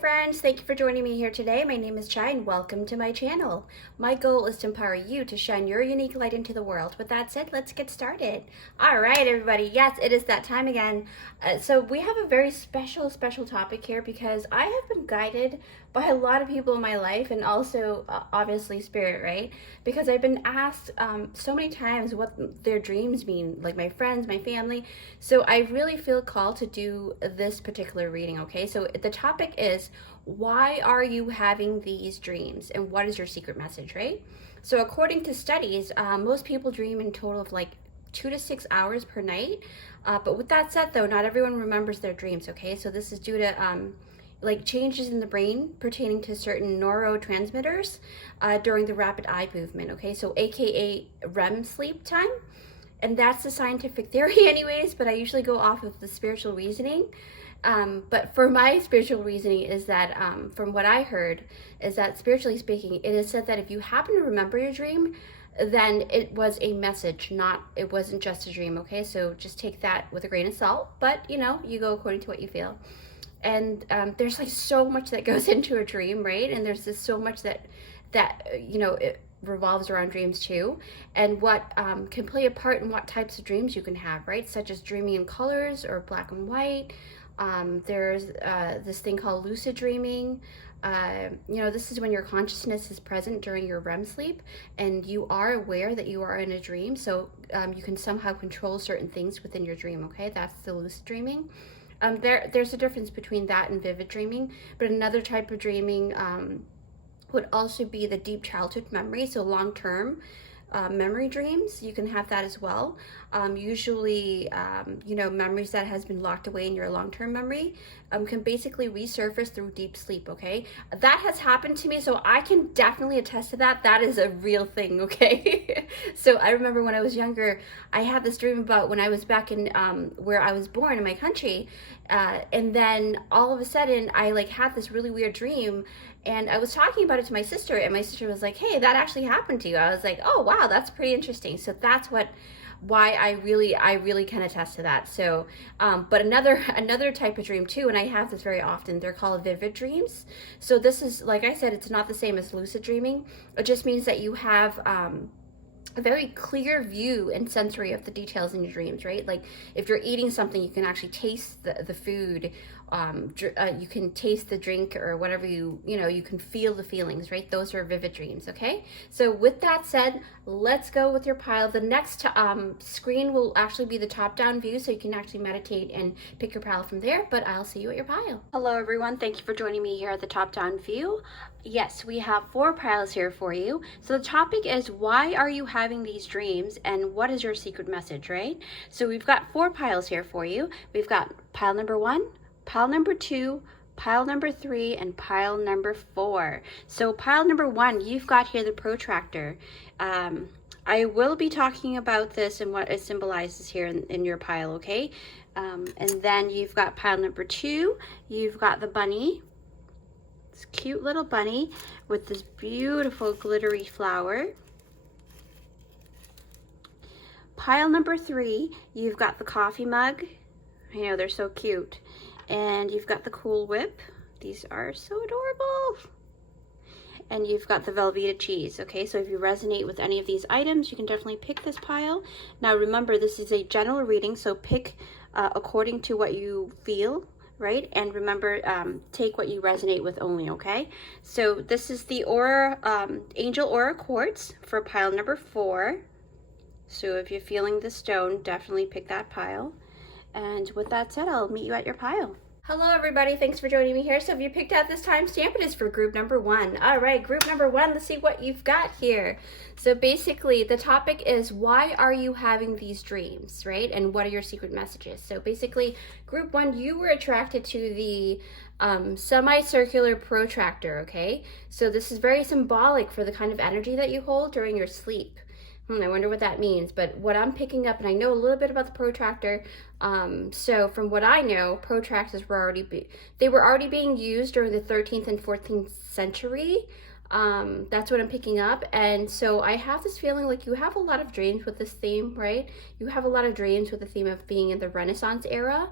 friends, thank you for joining me here today. My name is Chai and welcome to my channel. My goal is to empower you to shine your unique light into the world. With that said, let's get started. All right, everybody. Yes, it is that time again. So we have a very special topic here because I have been guided by a lot of people in my life and also obviously spirit, right? Because I've been asked so many times what their dreams mean, like my friends, my family. So I really feel called to do this particular reading, okay? So the topic is, why are you having these dreams and what is your secret message, right? So according to studies, most people dream in total of like 2 to 6 hours per night. But with that said though, not everyone remembers their dreams, okay? So this is due to like changes in the brain pertaining to certain neurotransmitters during the rapid eye movement, okay? So AKA REM sleep time. And that's the scientific theory anyways, but I usually go off of the spiritual reasoning. But for my spiritual reasoning is that, from what I heard, is that spiritually speaking, it is said that if you happen to remember your dream, then it was a message, it wasn't just a dream, okay? So just take that with a grain of salt, but you know, you go according to what you feel. And there's like so much that goes into a dream, right? And there's just so much that you know, it revolves around dreams too, and what can play a part in what types of dreams you can have, right? Such as dreaming in colors or black and white. There's this thing called lucid dreaming. You know, this is when your consciousness is present during your REM sleep and you are aware that you are in a dream, so you can somehow control certain things within your dream, okay? That's the lucid dreaming. There's a difference between that and vivid dreaming, but another type of dreaming would also be the deep childhood memory, so long-term memory dreams. You can have that as well. Usually, you know, memories that has been locked away in your long-term memory can basically resurface through deep sleep, okay? That has happened to me, so I can definitely attest to that. That is a real thing, okay? So I remember when I was younger, I had this dream about when I was back in where I was born in my country, and then all of a sudden I like had this really weird dream, and I was talking about it to my sister, and my sister was like, hey, that actually happened to you. I was like, oh wow, that's pretty interesting. So that's why I really can attest to that. So but another type of dream too, and I have this very often, they're called vivid dreams. So this is, like I said, it's not the same as lucid dreaming. It just means that you have a very clear view and sensory of the details in your dreams, right? Like if you're eating something, you can actually taste the food, you can taste the drink or whatever you know, you can feel the feelings, right? Those are vivid dreams, okay? So with that said, let's go with your pile. The next screen will actually be the top-down view, so you can actually meditate and pick your pile from there, but I'll see you at your pile. Hello everyone, thank you for joining me here at the top-down view. Yes, we have 4 piles here for you. So the topic is, why are you having these dreams and what is your secret message, right? So we've got 4 piles here for you. We've got pile number 1, pile number 2, pile number 3, and pile number 4. So pile number 1, you've got here the protractor. I will be talking about this and what it symbolizes here in your pile, okay? And then you've got pile number 2, you've got the bunny. This cute little bunny with this beautiful glittery flower. Pile number 3, you've got the coffee mug. I know, they're so cute. And you've got the Cool Whip. These are so adorable. And you've got the Velveeta cheese, okay? So if you resonate with any of these items, you can definitely pick this pile. Now remember, this is a general reading, so pick according to what you feel, right? And remember, take what you resonate with only, okay? So this is the Aura, Angel Aura Quartz for pile number 4. So if you're feeling the stone, definitely pick that pile. And with that said, I'll meet you at your pile. Hello everybody, thanks for joining me here. So if you picked out this timestamp, it is for group number 1. All right, group number 1, let's see what you've got here. So basically the topic is, why are you having these dreams, right? And what are your secret messages? So basically group 1, you were attracted to the semicircular protractor, okay? So this is very symbolic for the kind of energy that you hold during your sleep. I wonder what that means, but what I'm picking up, and I know a little bit about the protractor, so from what I know, protractors were already being used during the 13th and 14th century. That's what I'm picking up, and so I have this feeling like you have a lot of dreams with this theme, right? You have a lot of dreams with the theme of being in the Renaissance era,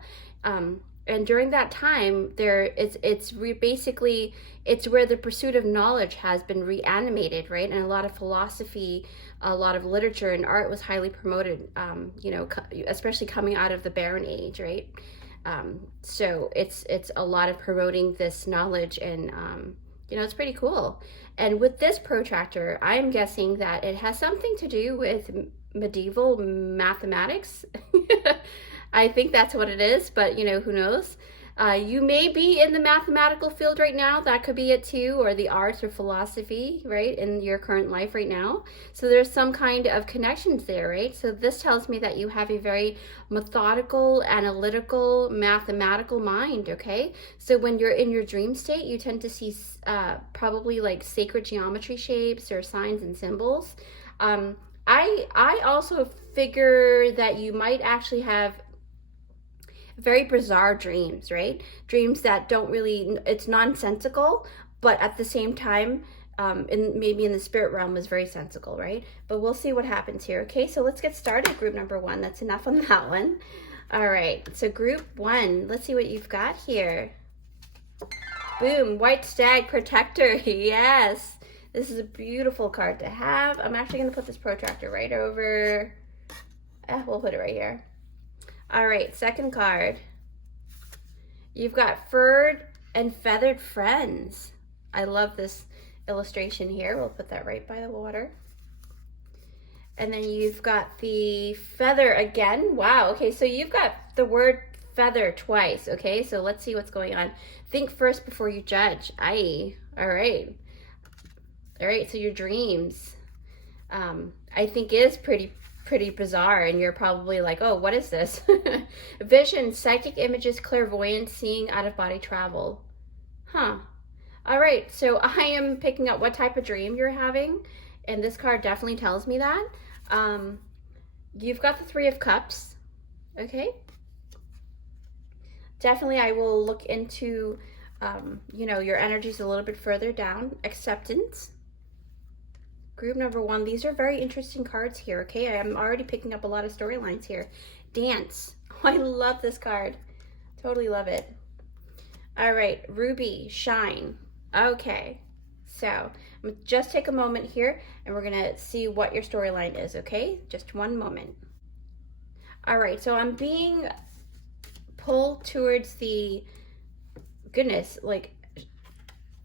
and during that time, basically it's where the pursuit of knowledge has been reanimated, right? And a lot of philosophy, a lot of literature and art was highly promoted, you know, especially coming out of the Barren Age, right? So it's a lot of promoting this knowledge, and you know, it's pretty cool. And with this protractor, I'm guessing that it has something to do with medieval mathematics. I think that's what it is, but you know, who knows? You may be in the mathematical field right now. That could be it too, or the arts or philosophy, right, in your current life right now. So there's some kind of connections there, right? So this tells me that you have a very methodical, analytical, mathematical mind, okay? So when you're in your dream state, you tend to see probably like sacred geometry shapes or signs and symbols. I also figure that you might actually have very bizarre dreams, right? Dreams that don't really, it's nonsensical, but at the same time, maybe in the spirit realm is very sensical, right? But we'll see what happens here. Okay, so let's get started, group number one. That's enough on that one. All right, so group one, let's see what you've got here. Boom, White Stag Protector, yes. This is a beautiful card to have. I'm actually gonna put this protractor right over, we'll put it right here. All right, second card. You've got furred and feathered friends. I love this illustration here. We'll put that right by the water. And then you've got the feather again. Wow, okay, so you've got the word feather twice, okay? So let's see what's going on. Think first before you judge. Aye, all right. All right, so your dreams, I think is pretty bizarre, and you're probably like, oh, what is this? Vision, psychic images, clairvoyance, seeing, out-of-body travel. Huh. All right, so I am picking up what type of dream you're having, and this card definitely tells me that. You've got the Three of Cups, okay? Definitely I will look into, you know, your energies a little bit further down. Acceptance. Group number one, these are very interesting cards here, okay? I'm already picking up a lot of storylines here. Dance. Oh, I love this card. Totally love it. All right, Ruby, Shine. Okay, so I'm gonna just take a moment here and we're gonna see what your storyline is, okay? Just one moment. All right, so I'm being pulled towards the, goodness, like,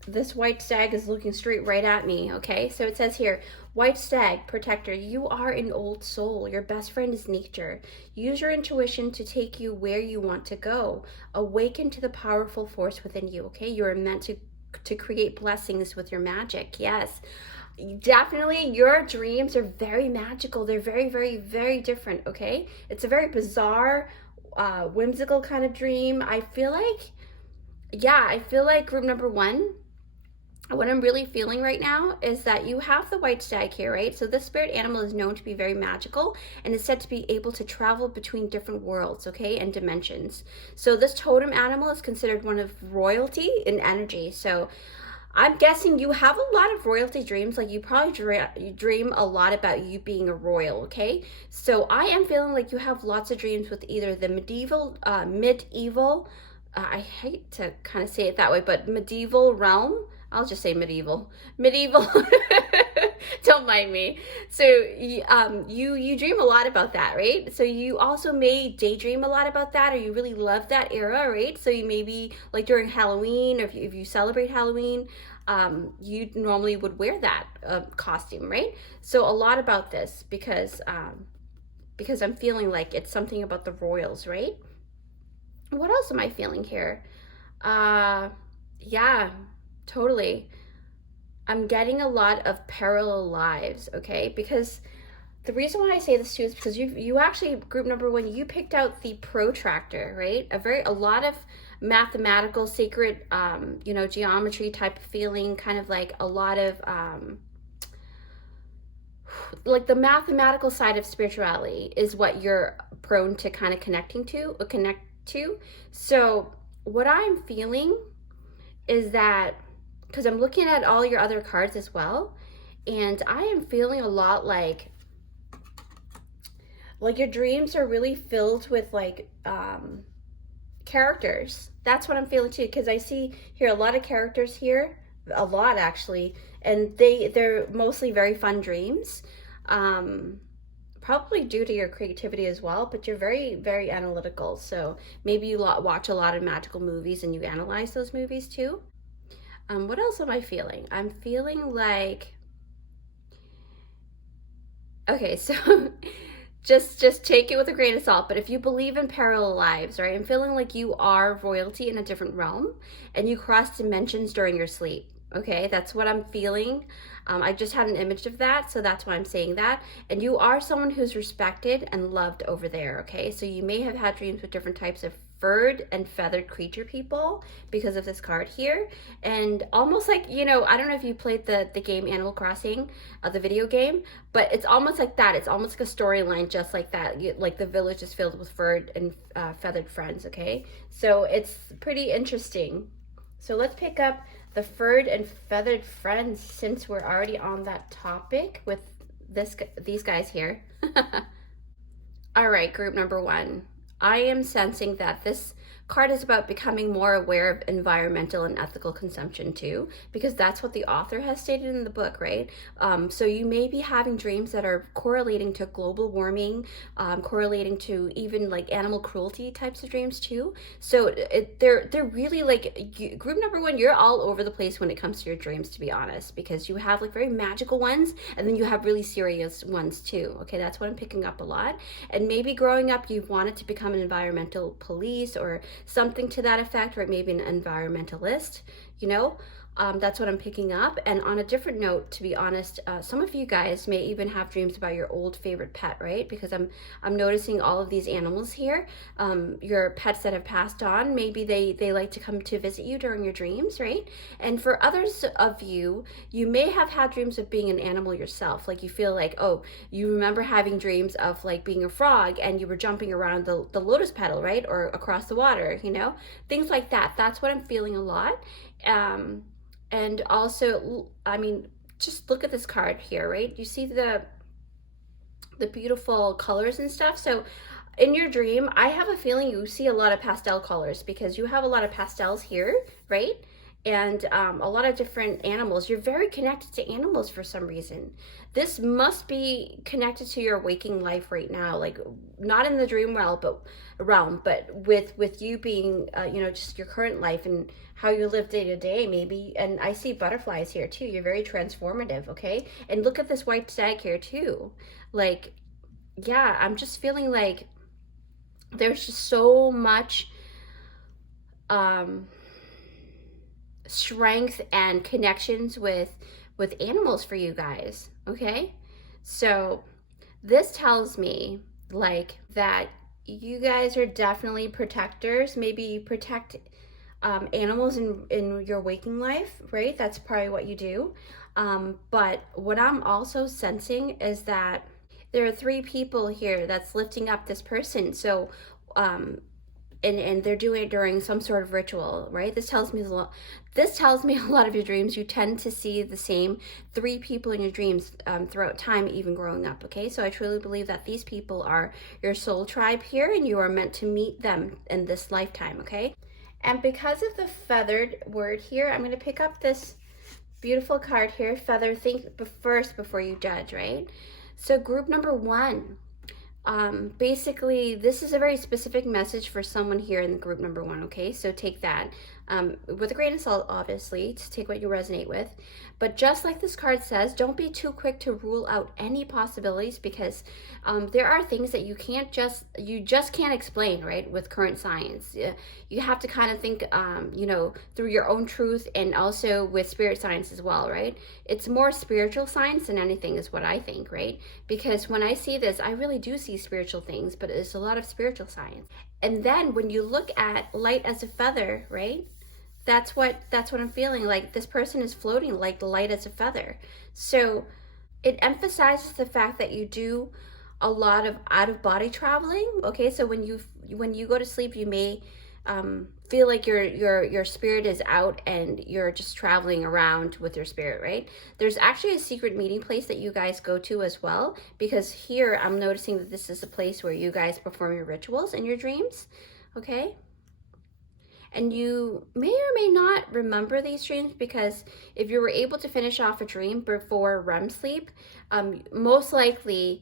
this white stag is looking straight right at me, okay? So it says here, White Stag Protector, you are an old soul. Your best friend is nature. Use your intuition to take you where you want to go. Awaken to the powerful force within you, okay? You are meant to create blessings with your magic, yes. Definitely, your dreams are very magical. They're very, very, very different, okay? It's a very bizarre, whimsical kind of dream. I feel like group number one, what I'm really feeling right now is that you have the white stag here, right? So this spirit animal is known to be very magical and is said to be able to travel between different worlds, okay, and dimensions. So this totem animal is considered one of royalty in energy. So I'm guessing you have a lot of royalty dreams. Like you probably dream a lot about you being a royal, okay? So I am feeling like you have lots of dreams with either the medieval, I hate to kind of say it that way, but medieval realm. I'll just say medieval. Don't mind me. So you dream a lot about that, right? So you also may daydream a lot about that, or you really love that era, right? So you maybe like during Halloween, or if you celebrate Halloween, you normally would wear that costume, right? So a lot about this because I'm feeling like it's something about the royals, right? What else am I feeling here? Yeah, totally. I'm getting a lot of parallel lives, okay? Because the reason why I say this too is because you actually, group number one, you picked out the protractor, right? A lot of mathematical, sacred, you know, geometry type of feeling, kind of like a lot of, like the mathematical side of spirituality is what you're prone to kind of connect to. So what I'm feeling is that, because I'm looking at all your other cards as well, and I am feeling a lot like your dreams are really filled with like characters. That's what I'm feeling too, because I see here a lot of characters here, a lot actually, and they're mostly very fun dreams. Probably due to your creativity as well, but you're very, very analytical. So maybe you watch a lot of magical movies and you analyze those movies too. What else am I feeling? I'm feeling like, okay, so just take it with a grain of salt. But if you believe in parallel lives, right? I'm feeling like you are royalty in a different realm and you cross dimensions during your sleep. Okay, that's what I'm feeling. I just had an image of that, so that's why I'm saying that. And you are someone who's respected and loved over there, okay? So you may have had dreams with different types of furred and feathered creature people because of this card here. And almost like, you know, I don't know if you played the game Animal Crossing, the video game, but it's almost like that. It's almost like a storyline just like that. Like the village is filled with furred and feathered friends, okay? So it's pretty interesting. So let's pick up the furred and feathered friends since we're already on that topic with these guys here. All right, group number one. I am sensing that this card is about becoming more aware of environmental and ethical consumption too, because that's what the author has stated in the book, right? So you may be having dreams that are correlating to global warming, correlating to even like animal cruelty types of dreams too. So they're really like, group number one, you're all over the place when it comes to your dreams, to be honest, because you have like very magical ones and then you have really serious ones too. Okay, that's what I'm picking up a lot. And maybe growing up you wanted to become an environmental police or something to that effect, or maybe an environmentalist, you know. That's what I'm picking up. And on a different note, to be honest, some of you guys may even have dreams about your old favorite pet, right? Because I'm noticing all of these animals here, your pets that have passed on. Maybe they like to come to visit you during your dreams, right? And for others of you, you may have had dreams of being an animal yourself. Like you feel like, oh, you remember having dreams of like being a frog and you were jumping around the lotus petal, right? Or across the water, you know, things like that. That's what I'm feeling a lot. And also, I mean, just look at this card here, right? You see the beautiful colors and stuff. So in your dream, I have a feeling you see a lot of pastel colors because you have a lot of pastels here, right? And a lot of different animals. You're very connected to animals for some reason. This must be connected to your waking life right now, like not in the dream realm, but with you being, you know, just your current life and how you live day to day, maybe. And I see butterflies here too. You're very transformative, okay? And look at this white stag here too. Like, yeah, I'm just feeling like there's just so much strength and connections with animals for you guys, okay? So this tells me like that you guys are definitely protectors. Maybe you protect animals in your waking life, right? That's probably what you do. But what I'm also sensing is that there are three people here that's lifting up this person. So and they're doing it during some sort of ritual, right? This tells me a lot of your dreams, you tend to see the same three people in your dreams throughout time, even growing up, okay? So I truly believe that these people are your soul tribe here and you are meant to meet them in this lifetime, okay? And because of the feathered word here, I'm going to pick up this beautiful card here, feather. Think first before you judge, right? So group number one, basically this is a very specific message for someone here in group number one, okay? So take that with a grain of salt, obviously, to take what you resonate with. But just like this card says, don't be too quick to rule out any possibilities, because there are things that you just can't explain, right, with current science. You have to kind of think, you know, through your own truth, and also with spirit science as well, right? It's more spiritual science than anything is what I think, right? Because when I see this, I really do see spiritual things, but it's a lot of spiritual science. And then when you look at light as a feather, right? That's what I'm feeling. Like this person is floating like light as a feather. So it emphasizes the fact that you do a lot of out of body traveling. Okay, so when you go to sleep, you may feel like your spirit is out and you're just traveling around with your spirit, right? There's actually a secret meeting place that you guys go to as well, because here I'm noticing that this is a place where you guys perform your rituals in your dreams, okay? And you may or may not remember these dreams, because if you were able to finish off a dream before REM sleep, most likely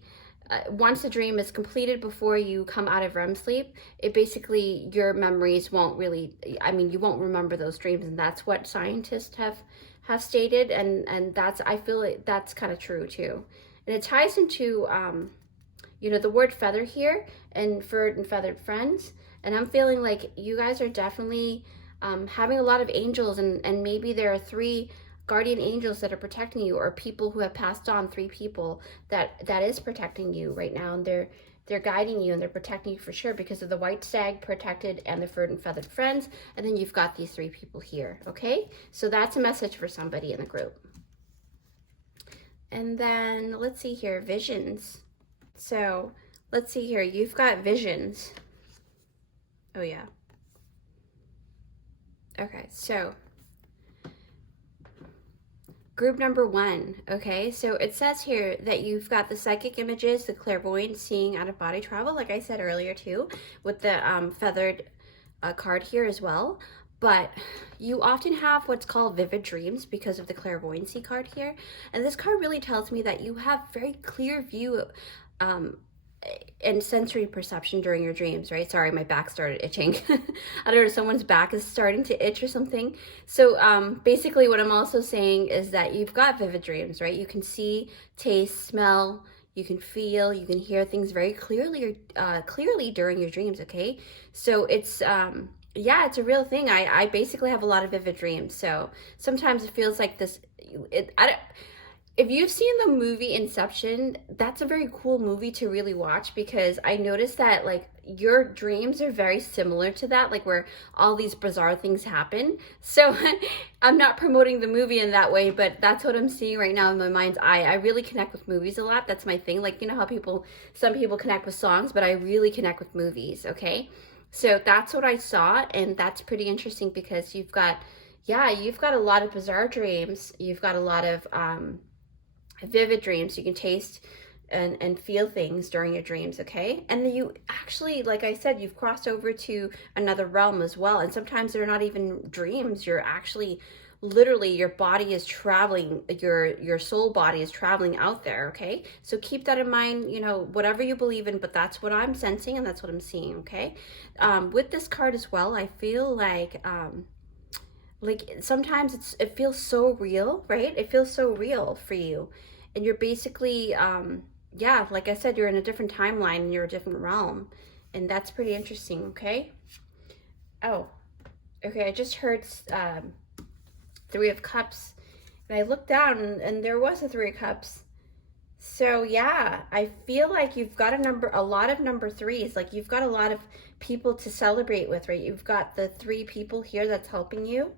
once the dream is completed before you come out of REM sleep, it basically, your memories won't really, I mean, you won't remember those dreams. And that's what scientists have stated. And that's, I feel like that's kind of true too. And it ties into, you know, the word feather here, and furred and feathered friends. And I'm feeling like you guys are definitely having a lot of angels, and maybe there are 3 guardian angels that are protecting you, or people who have passed on, 3 people that is protecting you right now, and they're guiding you and they're protecting you for sure, because of the white stag protected and the furred and feathered friends. And then you've got these 3 people here. Okay, so that's a message for somebody in the group. And then let's see here, visions. So let's see here, you've got visions. Oh yeah. Okay, so group number 1, okay, so it says here that you've got the psychic images, the clairvoyant, seeing, out of body travel, like I said earlier too, with the feathered card here as well. But you often have what's called vivid dreams because of the clairvoyancy card here. And this card really tells me that you have very clear view and sensory perception during your dreams, right? Sorry, my back started itching. I don't know, someone's back is starting to itch or something. So basically what I'm also saying is that you've got vivid dreams, right? You can see, taste, smell, you can feel, you can hear things very clearly during your dreams, okay? So it's, yeah, it's a real thing. I basically have a lot of vivid dreams. So sometimes it feels like this, if you've seen the movie Inception, that's a very cool movie to really watch, because I noticed that like your dreams are very similar to that, like where all these bizarre things happen. So I'm not promoting the movie in that way, but that's what I'm seeing right now in my mind's eye. I really connect with movies a lot. That's my thing. Like, you know how some people connect with songs, but I really connect with movies, okay? So that's what I saw, and that's pretty interesting, because you've got a lot of bizarre dreams. You've got a lot of vivid dreams. You can taste and feel things during your dreams, okay? And then you actually, like I said, you've crossed over to another realm as well. And sometimes they're not even dreams. You're actually, literally, your body is traveling, your soul body is traveling out there, okay? So keep that in mind, you know, whatever you believe in, but that's what I'm sensing and that's what I'm seeing, okay? With this card as well, I feel like sometimes it feels so real, right? It feels so real for you. And you're basically, yeah, like I said, you're in a different timeline and you're a different realm. And that's pretty interesting, okay? Oh, okay, I just heard 3 of Cups. And I looked down and there was a 3 of Cups. So yeah, I feel like you've got a lot of number 3s. Like you've got a lot of people to celebrate with, right? You've got the 3 people here that's helping you.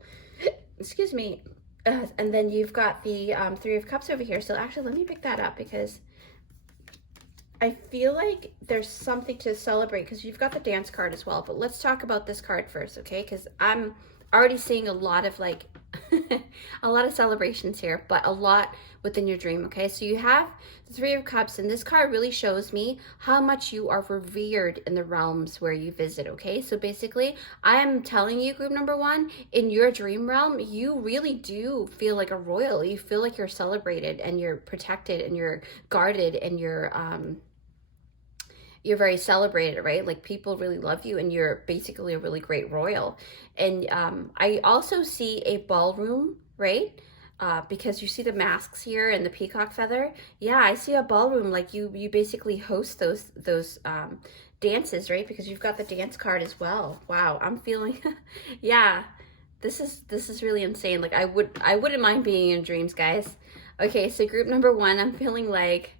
Excuse me. And then you've got the 3 of Cups over here. So actually, let me pick that up, because I feel like there's something to celebrate, because you've got the dance card as well. But let's talk about this card first, okay? Because I'm already seeing a lot of like a lot of celebrations here, but a lot within your dream, okay? So you have the 3 of Cups, and this card really shows me how much you are revered in the realms where you visit, okay? So basically, I am telling you, group number 1, in your dream realm, you really do feel like a royal. You feel like you're celebrated and you're protected and you're guarded and you're very celebrated, right? Like people really love you and you're basically a really great royal. And I also see a ballroom, right? Because you see the masks here and the peacock feather. Yeah, I see a ballroom, like you basically host those dances, right? Because you've got the dance card as well. Wow, I'm feeling, yeah, this is really insane. Like I wouldn't mind being in dreams, guys. Okay, so group number 1, I'm feeling like,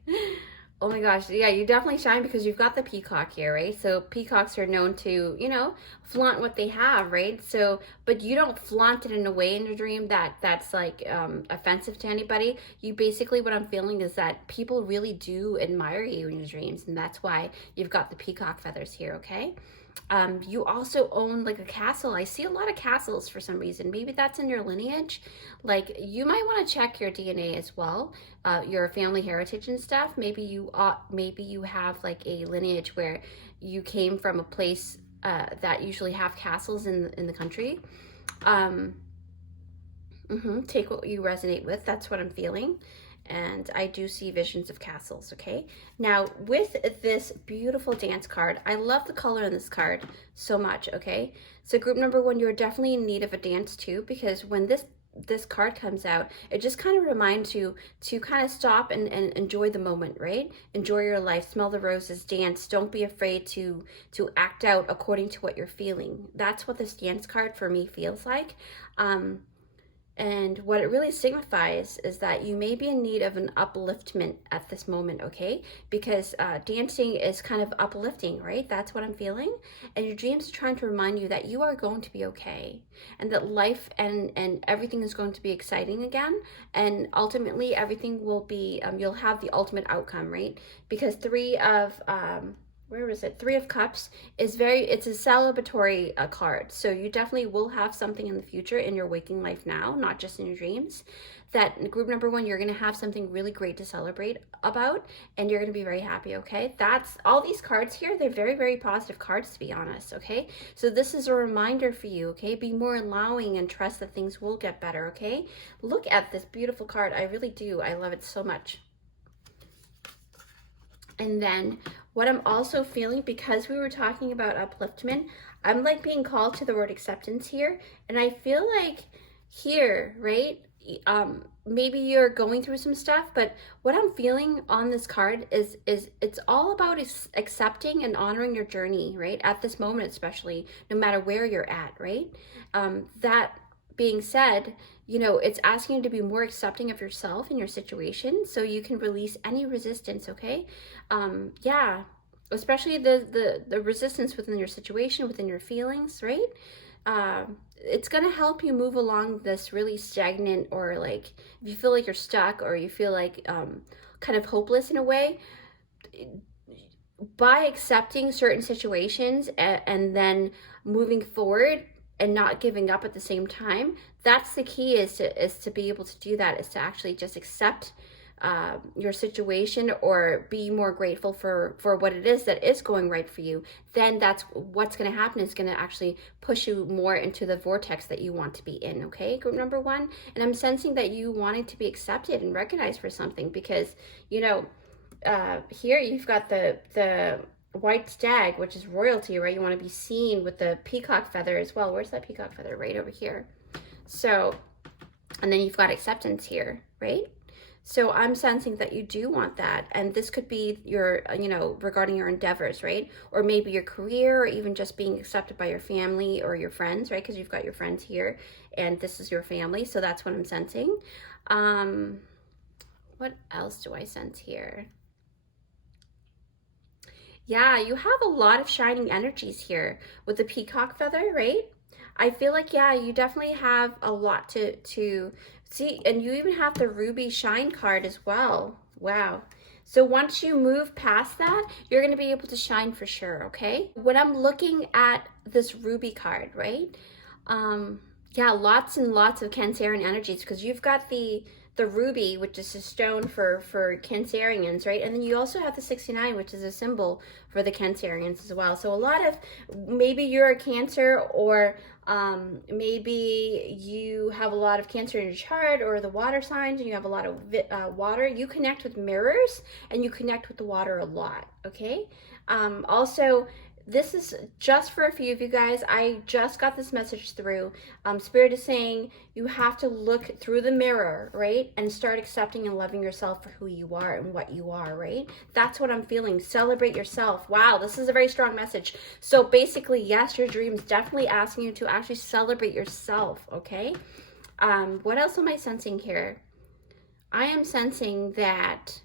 oh my gosh, yeah, you definitely shine because you've got the peacock here, right? So peacocks are known to, you know, flaunt what they have, right? So, but you don't flaunt it in a way in your dream that's like offensive to anybody. You basically, what I'm feeling is that people really do admire you in your dreams, and that's why you've got the peacock feathers here, okay? You also own like a castle. I see a lot of castles for some reason. Maybe that's in your lineage. Like you might want to check your DNA as well, your family heritage and stuff. Maybe you have like a lineage where you came from a place that usually have castles in the country. Take what you resonate with. That's what I'm feeling. And I do see visions of castles, okay? Now, with this beautiful dance card, I love the color in this card so much, okay? So group number 1, you're definitely in need of a dance too, because when this card comes out, it just kind of reminds you to kind of stop and enjoy the moment, right? Enjoy your life, smell the roses, dance. Don't be afraid to act out according to what you're feeling. That's what this dance card for me feels like. And what it really signifies is that you may be in need of an upliftment at this moment, okay? Because dancing is kind of uplifting, right? That's what I'm feeling. And your dreams are trying to remind you that you are going to be okay, and that life and everything is going to be exciting again. And ultimately, everything will be, you'll have the ultimate outcome, right? Because where is it? 3 of Cups is it's a celebratory card. So you definitely will have something in the future in your waking life now, not just in your dreams. That in group number 1, you're going to have something really great to celebrate about, and you're going to be very happy, okay? That's all these cards here. They're very, very positive cards, to be honest, okay? So this is a reminder for you, okay? Be more allowing and trust that things will get better, okay? Look at this beautiful card. I really do. I love it so much. And then what I'm also feeling, because we were talking about upliftment, I'm like being called to the word acceptance here. And I feel like here, right? Maybe you're going through some stuff, but what I'm feeling on this card is it's all about accepting and honoring your journey, right? At this moment, especially, no matter where you're at, right? That being said, you know, it's asking you to be more accepting of yourself and your situation so you can release any resistance, okay? Yeah, especially the resistance within your situation, within your feelings, right? It's going to help you move along this really stagnant, or like if you feel like you're stuck, or you feel like kind of hopeless in a way, by accepting certain situations and then moving forward and not giving up at the same time. That's the key, is to be able to do that, is to actually just accept your situation, or be more grateful for what it is that is going right for you. Then that's what's going to happen, is going to actually push you more into the vortex that you want to be in, okay? Group number 1. And I'm sensing that you wanted to be accepted and recognized for something, because, you know, here you've got the white stag, which is royalty, right? You want to be seen with the peacock feather as well. Where's that peacock feather? Right over here. So, and then you've got acceptance here, right? So I'm sensing that you do want that. And this could be your, you know, regarding your endeavors, right? Or maybe your career, or even just being accepted by your family or your friends, right? Because you've got your friends here and this is your family. So that's what I'm sensing. What else do I sense here? Yeah, you have a lot of shining energies here with the peacock feather, right? I feel like, yeah, you definitely have a lot to see, and you even have the ruby shine card as well. Wow. So once you move past that, you're going to be able to shine for sure, okay? When I'm looking at this ruby card, right? Yeah, lots and lots of Cancerian energies, because you've got the ruby, which is a stone for Cancerians, right? And then you also have the 69, which is a symbol for the Cancerians as well. So a lot of, maybe you're a Cancer, or maybe you have a lot of Cancer in your chart, or the water signs, and you have a lot of water. You connect with mirrors, and you connect with the water a lot, okay? Also, this is just for a few of you guys. I just got this message through. Spirit is saying you have to look through the mirror, right? And start accepting and loving yourself for who you are and what you are, right? That's what I'm feeling. Celebrate yourself. Wow, this is a very strong message. So basically, yes, your dream's definitely asking you to actually celebrate yourself, okay? What else am I sensing here? I am sensing that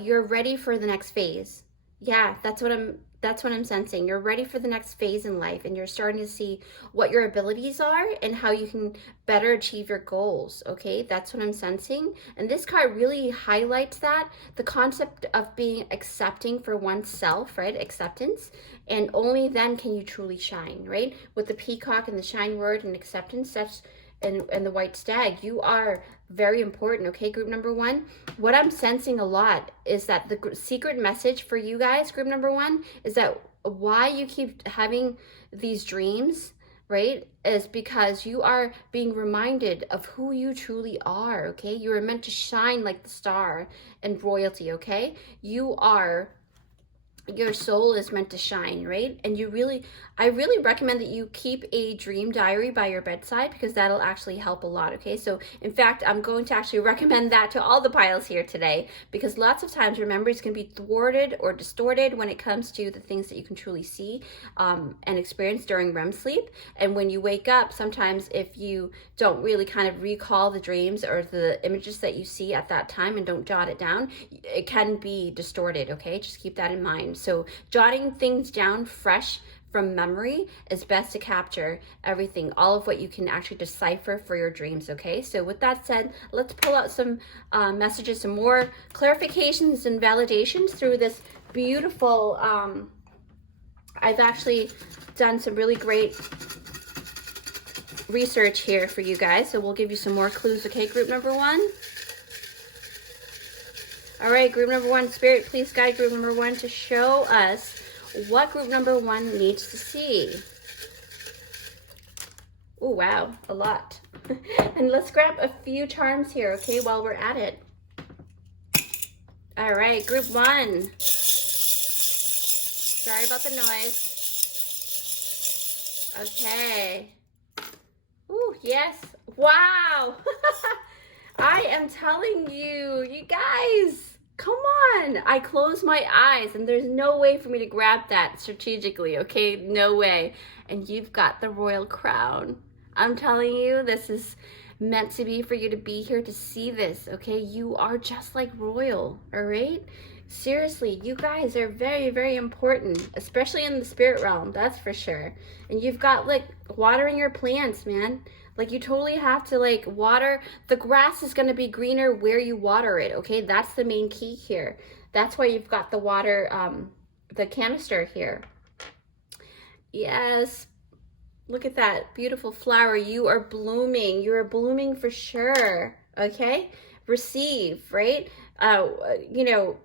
you're ready for the next phase. Yeah, that's what I'm sensing. You're ready for the next phase in life, and you're starting to see what your abilities are and how you can better achieve your goals, okay? That's what I'm sensing. And this card really highlights that, the concept of being accepting for oneself, right? Acceptance. And only then can you truly shine, right? With the peacock and the shine word and acceptance, that's and the white stag, you are very important, okay? Group number 1, what I'm sensing a lot is that the secret message for you guys, group number 1, is that why you keep having these dreams, right, is because you are being reminded of who you truly are, okay? You are meant to shine like the star and royalty, okay? Your soul is meant to shine, right? And I really recommend that you keep a dream diary by your bedside, because that'll actually help a lot, okay? So in fact, I'm going to actually recommend that to all the piles here today, because lots of times your memories can be thwarted or distorted when it comes to the things that you can truly see and experience during REM sleep. And when you wake up, sometimes if you don't really kind of recall the dreams or the images that you see at that time and don't jot it down, it can be distorted, okay? Just keep that in mind. So jotting things down fresh from memory is best to capture everything, all of what you can actually decipher for your dreams, okay? So with that said, let's pull out some messages, some more clarifications and validations through this beautiful, I've actually done some really great research here for you guys, so we'll give you some more clues, okay? Group number one. All right, group number one, Spirit, please guide group number one to show us what group number one needs to see. Oh, wow, a lot. And let's grab a few charms here, okay, while we're at it. All right, group one. Sorry about the noise. Okay. Ooh, yes. Wow. I am telling you, you guys, come on. I close my eyes and there's no way for me to grab that strategically, okay? No way. And you've got the royal crown. I'm telling you, this is meant to be for you to be here to see this, okay? You are just like royal, all right? Seriously, you guys are very, very important, especially in the spirit realm, that's for sure. And you've got like watering your plants, man. Like you totally have to like water. The grass is going to be greener where you water it, okay? That's the main key here. That's why you've got the water, the canister here. Yes. Look at that beautiful flower. You are blooming. You are blooming for sure, okay? Receive, right? You know,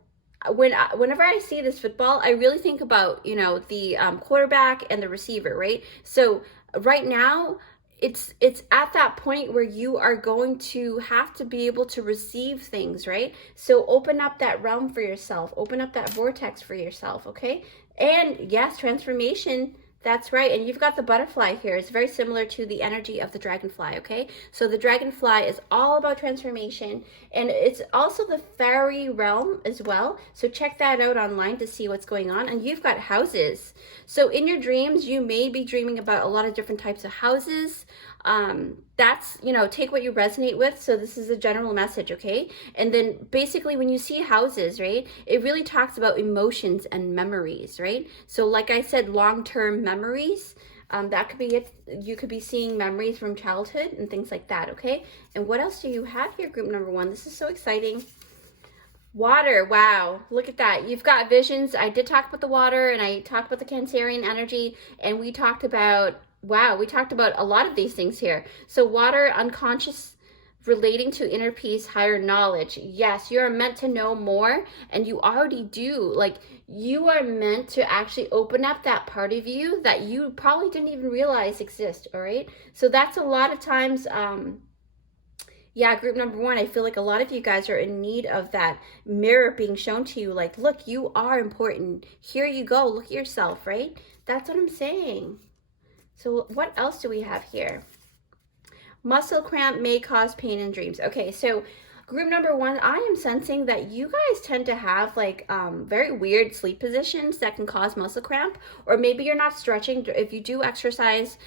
whenever I see this football, I really think about, you know, the quarterback and the receiver, right? So right now, it's at that point where you are going to have to be able to receive things, right? So open up that realm for yourself. Open up that vortex for yourself, okay? And yes, transformation. That's right. And you've got the butterfly here. It's very similar to the energy of the dragonfly, okay? So the dragonfly is all about transformation, and it's also the fairy realm as well. So check that out online to see what's going on. And you've got houses. So in your dreams, you may be dreaming about a lot of different types of houses. That's, you know, take what you resonate with. So this is a general message, okay? And then basically when you see houses, right, it really talks about emotions and memories, right? So like I said, long-term memories, that could be it. You could be seeing memories from childhood and things like that, okay? And what else do you have here, group number one? This is so exciting. Water, wow, look at that. You've got visions. I did talk about the water, and I talked about the Cancerian energy, and we talked about, wow, we talked about a lot of these things here. So water, unconscious, relating to inner peace, higher knowledge. Yes, you are meant to know more, and you already do. Like, you are meant to actually open up that part of you that you probably didn't even realize exists, all right? So that's a lot of times, yeah, group number one, I feel like a lot of you guys are in need of that mirror being shown to you. Like, look, you are important. Here you go. Look at yourself, right? That's what I'm saying. So what else do we have here? Muscle cramp may cause pain in dreams. Okay, so group number one, I am sensing that you guys tend to have like very weird sleep positions that can cause muscle cramp, or maybe you're not stretching. If you do exercise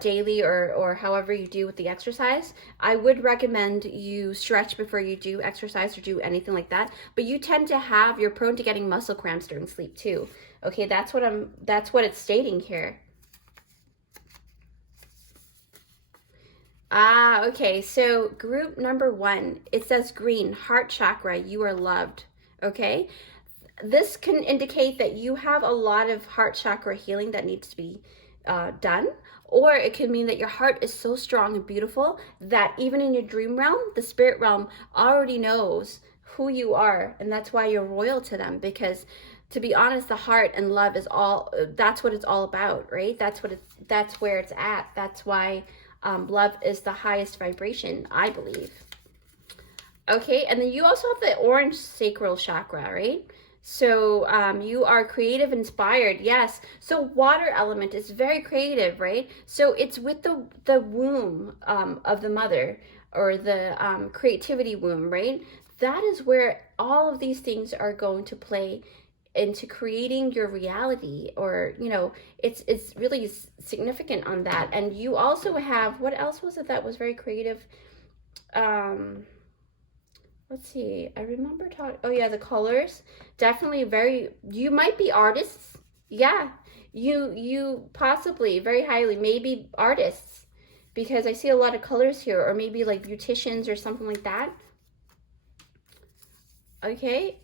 daily or however you do with the exercise, I would recommend you stretch before you do exercise or do anything like that. But you tend to have, you're prone to getting muscle cramps during sleep too. Okay, that's what it's stating here. Ah, okay, so group number one, it says green, heart chakra, you are loved, okay? This can indicate that you have a lot of heart chakra healing that needs to be done, or it can mean that your heart is so strong and beautiful that even in your dream realm, the spirit realm already knows who you are, and that's why you're royal to them, because to be honest, the heart and love is all, that's what it's all about, right? That's where it's at. That's why love is the highest vibration, I believe. Okay, and then you also have the orange sacral chakra, right? So you are creative, inspired, yes. So water element is very creative, right? So it's with the womb of the mother, or the creativity womb, right? That is where all of these things are going to play into creating your reality, or it's really significant on that. And you also have, what else was it that was very creative? Let's see, I remember talking, oh yeah, the colors, definitely very, you might be artists. Yeah, you possibly, very highly, maybe artists, because I see a lot of colors here, or maybe like beauticians or something like that. Okay.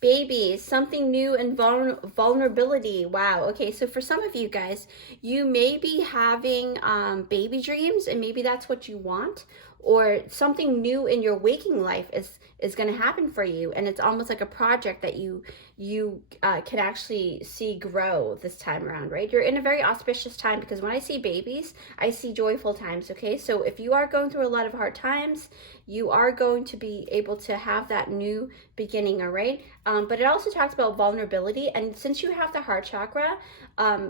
Babies, something new, and vulnerability. Wow. Okay, so for some of you guys, you may be having baby dreams, and maybe that's what you want, or something new in your waking life is going to happen for you, and it's almost like a project that you can actually see grow this time around, right? You're in a very auspicious time, because when I see babies, I see joyful times. Okay, so if you are going through a lot of hard times, you are going to be able to have that new beginning. All right, but it also talks about vulnerability, and since you have the heart chakra,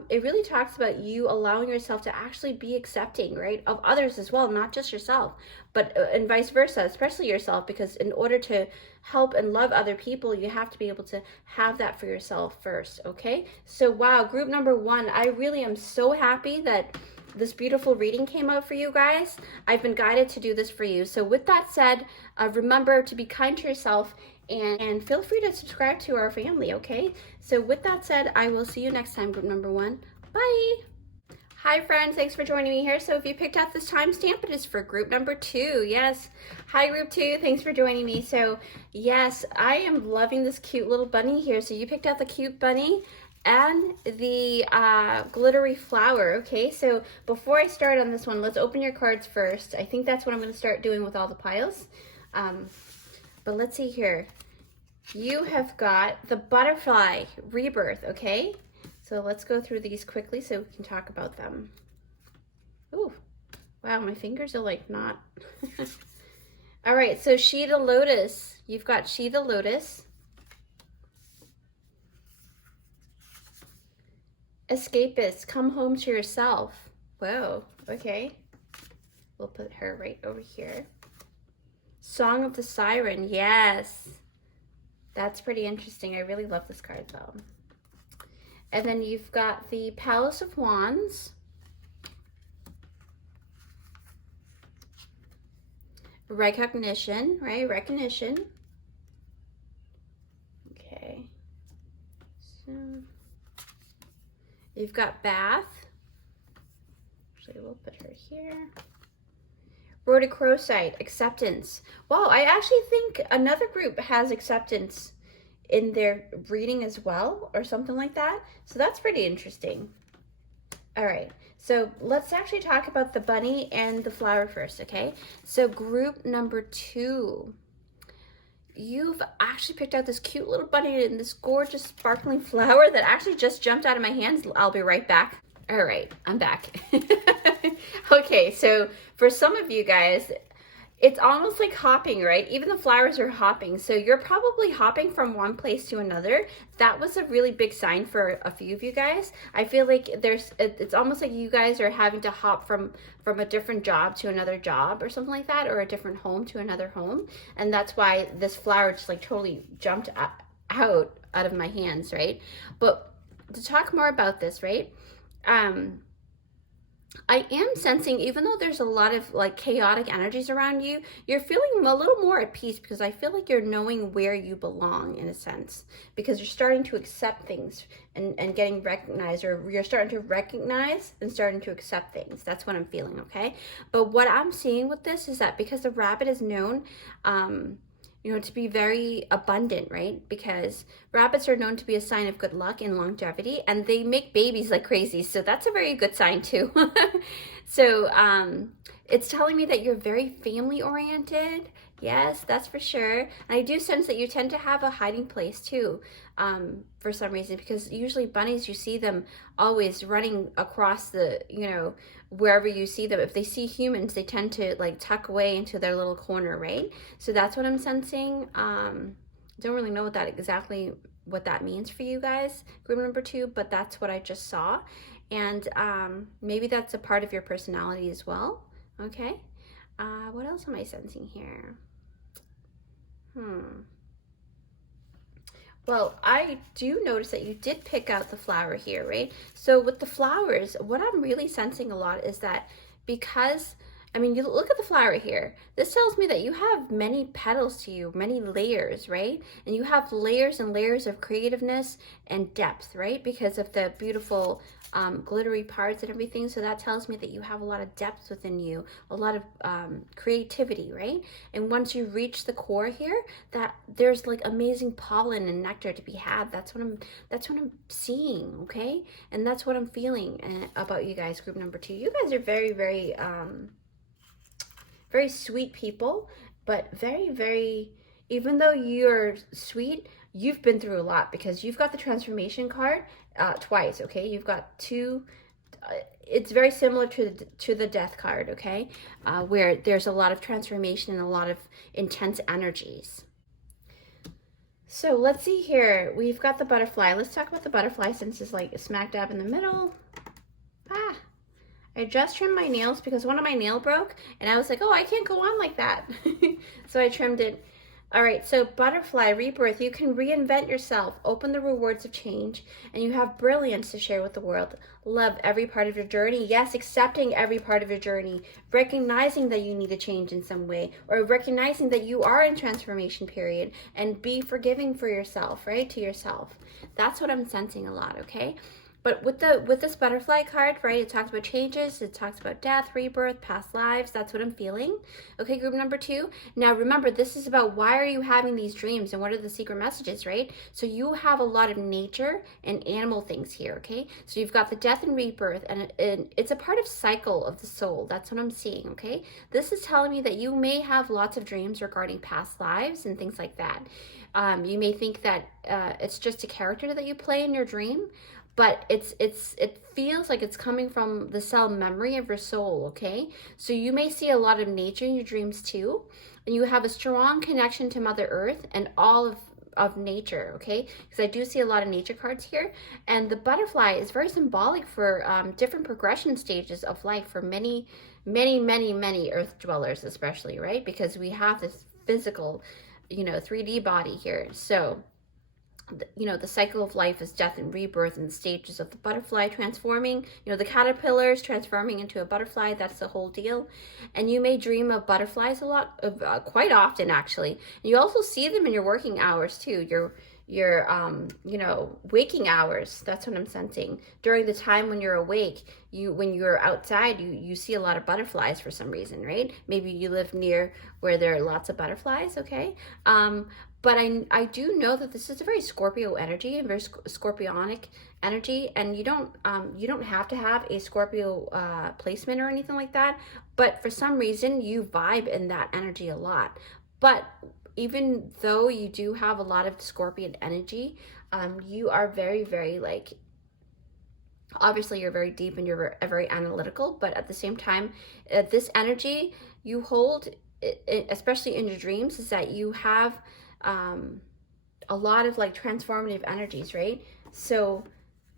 it really talks about you allowing yourself to actually be accepting, right, of others as well, not just yourself, but and vice versa, especially yourself, because in order to help and love other people, you have to be able to have that for yourself first. Okay, so wow, group number 1, I really am so happy that this beautiful reading came out for you guys. I've been guided to do this for you. So with that said, remember to be kind to yourself, and feel free to subscribe to our family, okay? So with that said, I will see you next time, group number 1. Bye. Hi friends, thanks for joining me here. So if you picked out this timestamp, it is for group number 2. Yes. Hi group 2, thanks for joining me. So yes, I am loving this cute little bunny here. So you picked out the cute bunny and the glittery flower. Okay, so before I start on this one, let's open your cards first. I think that's what I'm going to start doing with all the piles. But let's see here. You have got the butterfly rebirth, okay? So let's go through these quickly so we can talk about them. Ooh, wow, my fingers are like not. All right, so She the Lotus. You've got She the Lotus. Escapist, come home to yourself. Whoa, okay. We'll put her right over here. Song of the Siren, yes. That's pretty interesting. I really love this card though. And then you've got the Palace of Wands. Recognition, right? Recognition. Okay. So you've got Bath. Actually, we'll put her here. Rhodochrosite, acceptance. Wow, I actually think another group has acceptance in their reading as well, or something like that. So that's pretty interesting. All right, so let's actually talk about the bunny and the flower first, okay? So group number 2, you've actually picked out this cute little bunny and this gorgeous sparkling flower that actually just jumped out of my hands. I'll be right back. All right, I'm back. Okay, so for some of you guys, it's almost like hopping, right? Even the flowers are hopping. So you're probably hopping from one place to another. That was a really big sign for a few of you guys. I feel like it's almost like you guys are having to hop from a different job to another job or something like that, or a different home to another home. And that's why this flower just like totally jumped out of my hands, right? But to talk more about this, right? I am sensing, even though there's a lot of like chaotic energies around you, you're feeling a little more at peace, because I feel like you're knowing where you belong in a sense, because you're starting to accept things and getting recognized, or you're starting to recognize and starting to accept things. That's what I'm feeling, okay? But what I'm seeing with this is that because the rabbit is known, to be very abundant, right? Because rabbits are known to be a sign of good luck and longevity, and they make babies like crazy. So that's a very good sign too. So it's telling me that you're very family oriented. Yes, that's for sure. And I do sense that you tend to have a hiding place too, for some reason, because usually bunnies, you see them always running across the, wherever you see them. If they see humans, they tend to like tuck away into their little corner, right? So that's what I'm sensing. Don't really know what that means for you guys, group number 2, but that's what I just saw. And maybe that's a part of your personality as well. Okay. What else am I sensing here? Well, I do notice that you did pick out the flower here, right? So with the flowers, what I'm really sensing a lot is that because, I mean, you look at the flower here. This tells me that you have many petals to you, many layers, right? And you have layers and layers of creativeness and depth, right? Because of the beautiful glittery parts and everything. So that tells me that you have a lot of depth within you, a lot of creativity, right? And once you reach the core here, that there's like amazing pollen and nectar to be had. That's what I'm seeing, okay? And that's what I'm feeling about you guys, group number 2. You guys are very, very very sweet people, but very, very, even though you're sweet, you've been through a lot, because you've got the transformation card twice, okay? You've got 2, it's very similar to the death card, okay? Where there's a lot of transformation and a lot of intense energies. So let's see here. We've got the butterfly. Let's talk about the butterfly, since it's like smack dab in the middle. I just trimmed my nails because one of my nail broke, and I was like, oh, I can't go on like that. So I trimmed it. All right, so butterfly, rebirth, you can reinvent yourself, open the rewards of change, and you have brilliance to share with the world. Love every part of your journey. Yes, accepting every part of your journey, recognizing that you need to change in some way, or recognizing that you are in transformation period, and be forgiving for yourself, right, to yourself. That's what I'm sensing a lot, okay? But with this butterfly card, right, it talks about changes, it talks about death, rebirth, past lives. That's what I'm feeling. Okay, group number 2. Now remember, this is about why are you having these dreams and what are the secret messages, right? So you have a lot of nature and animal things here, okay? So you've got the death and rebirth, and it's a part of cycle of the soul. That's what I'm seeing, okay? This is telling me that you may have lots of dreams regarding past lives and things like that. You may think that it's just a character that you play in your dream, but it feels like it's coming from the cell memory of your soul, okay? So you may see a lot of nature in your dreams too, and you have a strong connection to Mother Earth and all of nature, okay? Because I do see a lot of nature cards here, and the butterfly is very symbolic for different progression stages of life for many, many, many, many earth dwellers, especially, right? Because we have this physical, 3D body here. So the cycle of life is death and rebirth, and the stages of the butterfly transforming, the caterpillars transforming into a butterfly. That's the whole deal. And you may dream of butterflies a lot, quite often actually. And you also see them in your working hours too, your waking hours. That's what I'm sensing. During the time when you're awake, when you're outside, you see a lot of butterflies for some reason, right? Maybe you live near where there are lots of butterflies, okay? But I do know that this is a very Scorpio energy and very scorpionic energy, and you don't have to have a Scorpio placement or anything like that, but for some reason you vibe in that energy a lot. But even though you do have a lot of Scorpion energy, you are very, very obviously you're very deep and you're very analytical, but at the same time, this energy you hold, especially in your dreams, is that you have a lot of transformative energies, right? So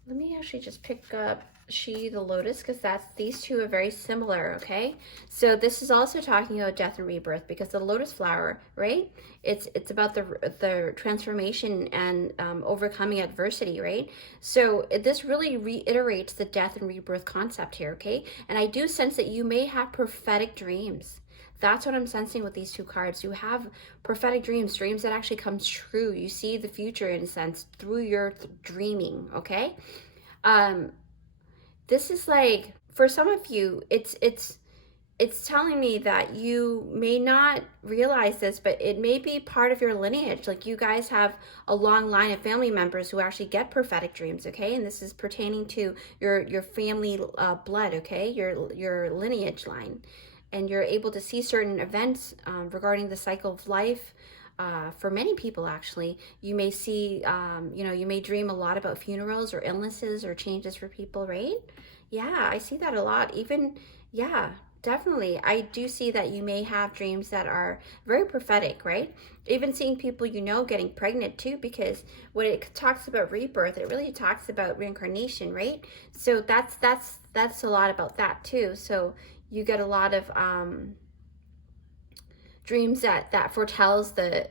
let me actually just pick up the lotus, because these two are very similar, okay? So this is also talking about death and rebirth, because the lotus flower, right? It's about the transformation and overcoming adversity, right? So this really reiterates the death and rebirth concept here, okay? And I do sense that you may have prophetic dreams. That's what I'm sensing with these two cards. You have prophetic dreams that actually come true. You see the future in a sense through your dreaming, okay? This is for some of you, it's telling me that you may not realize this, but it may be part of your lineage. You guys have a long line of family members who actually get prophetic dreams, okay? And this is pertaining to your family blood, okay? Your lineage line. and you're able to see certain events regarding the cycle of life. For many people, actually, you may see, you may dream a lot about funerals or illnesses or changes for people, right? Yeah, I see that a lot. Even, yeah, definitely. I do see that you may have dreams that are very prophetic, right? Even seeing people getting pregnant too, because when it talks about rebirth, it really talks about reincarnation, right? So that's a lot about that too. So you get a lot of dreams that foretells the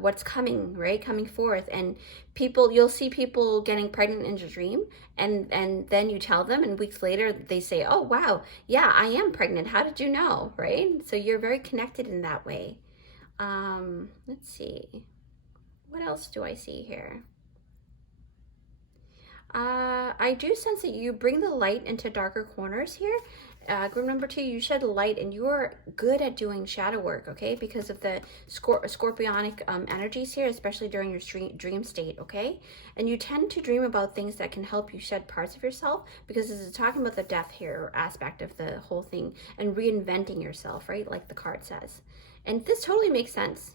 what's coming, right, coming forth. And you'll see people getting pregnant in your dream, and then you tell them, and weeks later they say, oh wow, yeah, I am pregnant, how did you know, right? So you're very connected in that way. Let's see, what else do I see here? I do sense that you bring the light into darker corners here. Group number 2, you shed light, and you are good at doing shadow work, okay? Because of the scorpionic energies here, especially during your dream state, okay? And you tend to dream about things that can help you shed parts of yourself, because this is talking about the death here aspect of the whole thing, and reinventing yourself, right? Like the card says. And this totally makes sense,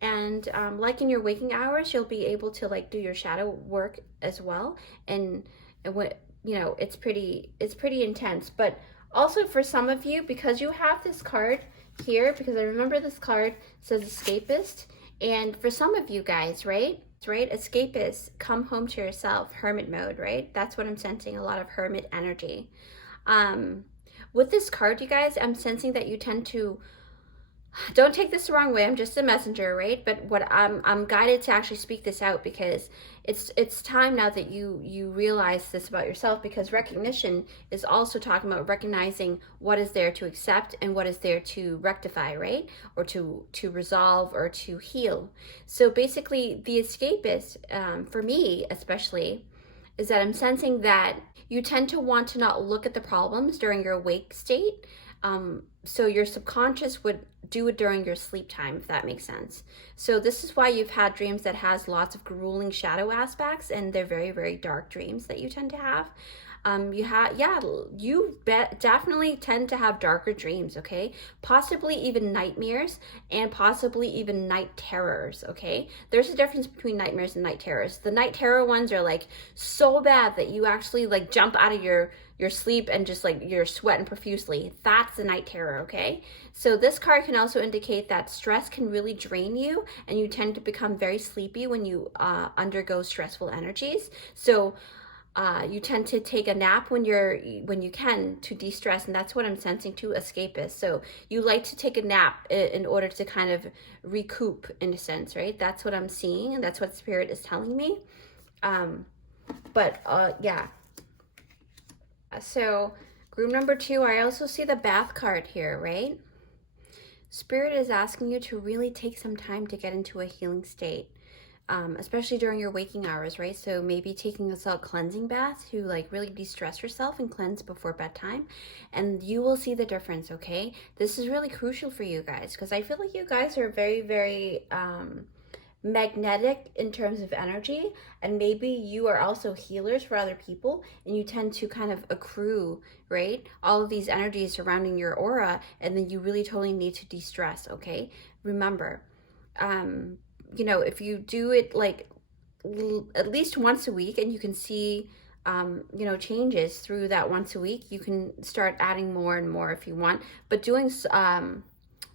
And like in your waking hours, you'll be able to like do your shadow work as well. And what it's pretty intense. But also for some of you, because you have this card here, because I remember this card says escapist, and for some of you guys, right, escapist, come home to yourself, hermit mode, right? That's what I'm sensing, a lot of hermit energy. With this card, you guys, I'm sensing that you tend to, don't take this the wrong way, I'm just a messenger, right? But what I'm guided to actually speak this out, because it's time now that you realize this about yourself, because recognition is also talking about recognizing what is there to accept and what is there to rectify, right? Or to resolve or to heal. So basically the escapist, for me especially, is that I'm sensing that you tend to want to not look at the problems during your awake state. So your subconscious would do it during your sleep time, if that makes sense. So this is why you've had dreams that has lots of grueling shadow aspects, and they're very, very dark dreams that you tend to have. You definitely tend to have darker dreams, okay? Possibly even nightmares, and possibly even night terrors, okay? There's a difference between nightmares and night terrors. The night terror ones are like so bad that you actually like jump out of your sleep and just like you're sweating profusely. That's the night terror, okay? So this card can also indicate that stress can really drain you, and you tend to become very sleepy when you undergo stressful energies. So you tend to take a nap when you can, to de-stress, and that's what I'm sensing too, escapist. So you like to take a nap in order to kind of recoup, in a sense, right? That's what I'm seeing, and that's what Spirit is telling me. Yeah. So group number 2, I also see the bath card here, right? Spirit is asking you to really take some time to get into a healing state. Especially during your waking hours, right? So maybe taking a salt cleansing bath to like really de-stress yourself and cleanse before bedtime, and you will see the difference, okay? This is really crucial for you guys, because I feel like you guys are very, very magnetic in terms of energy, and maybe you are also healers for other people, and you tend to kind of accrue, right, all of these energies surrounding your aura, and then you really totally need to de-stress, okay? Remember, if you do it like at least once a week, and you can see changes through that once a week, you can start adding more and more if you want. But doing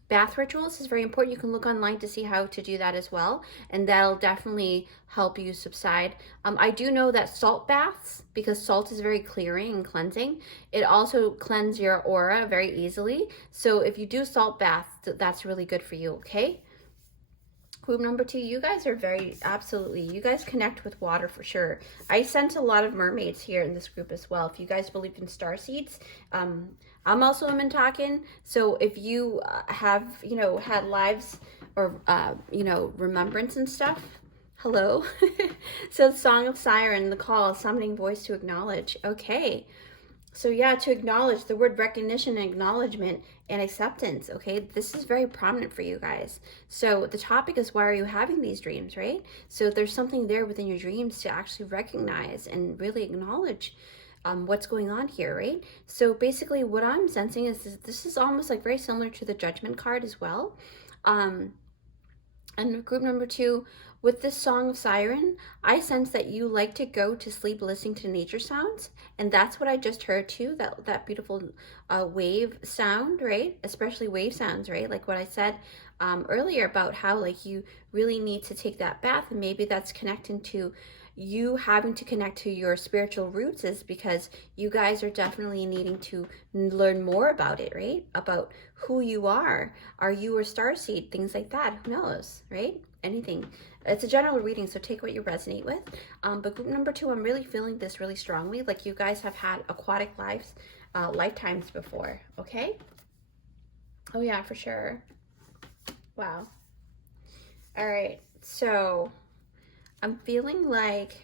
bath rituals is very important. You can look online to see how to do that as well, and that'll definitely help you subside. I do know that salt baths, because salt is very clearing and cleansing, it also cleanses your aura very easily. So if you do salt baths, that's really good for you, okay? Group number 2, you guys are you guys connect with water for sure. I sense a lot of mermaids here in this group as well. If you guys believe in star seeds, I'm also a Mintakan. So if you have, had lives or, remembrance and stuff, hello. So the Song of Siren, the call, summoning voice to acknowledge. Okay. So yeah, to acknowledge, the word recognition and acknowledgement and acceptance, okay? This is very prominent for you guys. So the topic is, why are you having these dreams, right? So there's something there within your dreams to actually recognize and really acknowledge what's going on here, right? So basically what I'm sensing is this is almost like very similar to the Judgment card as well. And group number 2, with this Song of Siren, I sense that you like to go to sleep listening to nature sounds. And that's what I just heard too, that beautiful wave sound, right? Especially wave sounds, right? Like what I said earlier about how like you really need to take that bath, and maybe that's connecting to you having to connect to your spiritual roots, is because you guys are definitely needing to learn more about it, right? About who you are. Are you a starseed? Things like that. Who knows, right? Anything. It's a general reading, so take what you resonate with. But group number 2, I'm really feeling this really strongly. Like you guys have had aquatic lives, lifetimes before, okay? Oh yeah, for sure. Wow. All right, so I'm feeling like,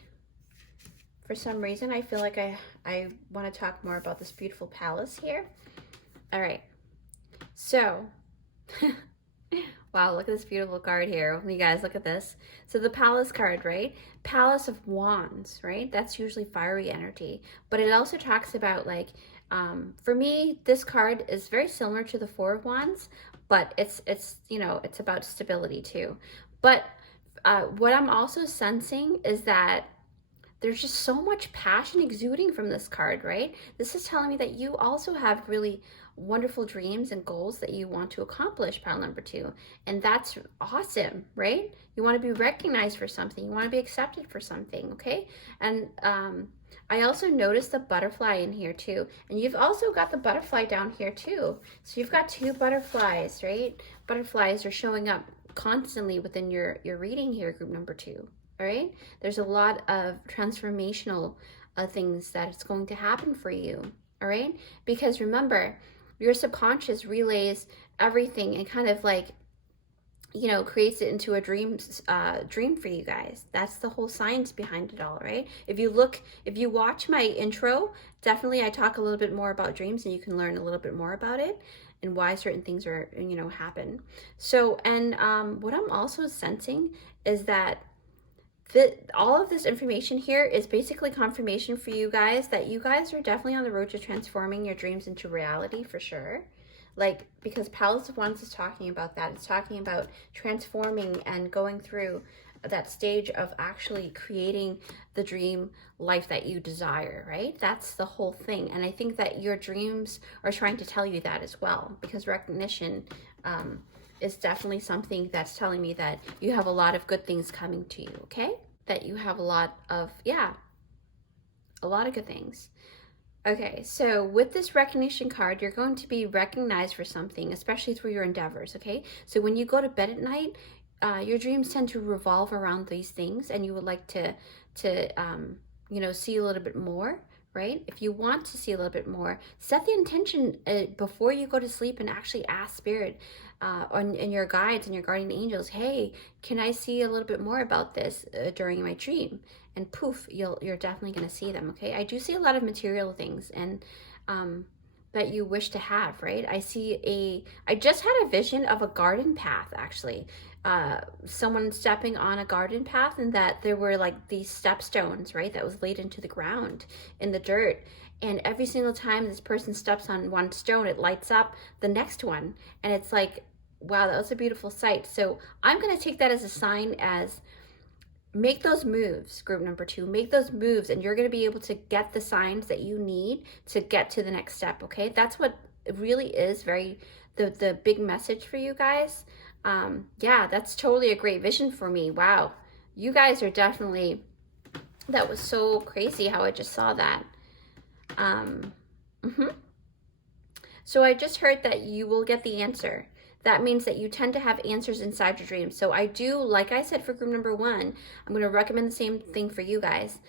for some reason, I feel like I want to talk more about this beautiful palace here. All right, so, wow, look at this beautiful card here. You guys, look at this. So the Palace card, right? Palace of Wands, right? That's usually fiery energy. But it also talks about like, for me, this card is very similar to the Four of Wands, but it's you know, it's about stability too. But what I'm also sensing is that there's just so much passion exuding from this card, right? This is telling me that you also have really wonderful dreams and goals that you want to accomplish, pile number 2. And that's awesome, right? You want to be recognized for something. You want to be accepted for something, okay? And I also noticed the butterfly in here too. And you've also got the butterfly down here too. So you've got 2 butterflies, right? Butterflies are showing up constantly within your reading here, group number 2. All right, there's a lot of transformational things that it's going to happen for you. All right, because remember, your subconscious relays everything and kind of like, you know, creates it into a dream for you guys. That's the whole science behind it all, right? If you watch my intro, definitely I talk a little bit more about dreams, and you can learn a little bit more about it and why certain things are, you know, happen. So, and what I'm also sensing is that all of this information here is basically confirmation for you guys that you guys are definitely on the road to transforming your dreams into reality, for sure. Like, because Palace of Wands is talking about that. It's talking about transforming and going through that stage of actually creating the dream life that you desire, right? That's the whole thing. And I think that your dreams are trying to tell you that as well, because recognition is definitely something that's telling me that you have a lot of good things coming to you, okay? That you have a lot of, yeah, a lot of good things. Okay, so with this recognition card, you're going to be recognized for something, especially through your endeavors, okay? So when you go to bed at night, your dreams tend to revolve around these things, and you would like to you know, see a little bit more, right? If you want to see a little bit more, set the intention before you go to sleep, and actually ask Spirit and your guides and your guardian angels, hey, can I see a little bit more about this during my dream? And poof, you're definitely going to see them, okay? I do see a lot of material things and that you wish to have, right? I just had a vision of a garden path, actually. Someone stepping on a garden path, and that there were like these stepstones, right? That was laid into the ground in the dirt. And every single time this person steps on one stone, it lights up the next one. And it's like, wow, that was a beautiful sight. So I'm going to take that as a sign, as make those moves, group number 2. Make those moves, and you're going to be able to get the signs that you need to get to the next step, okay? That's what it really is, the big message for you guys. Yeah, that's totally a great vision for me. Wow. You guys are definitely, that was so crazy how I just saw that. So I just heard that you will get the answer. That means that you tend to have answers inside your dreams. So I do, like I said for group number 1, I'm going to recommend the same thing for you guys.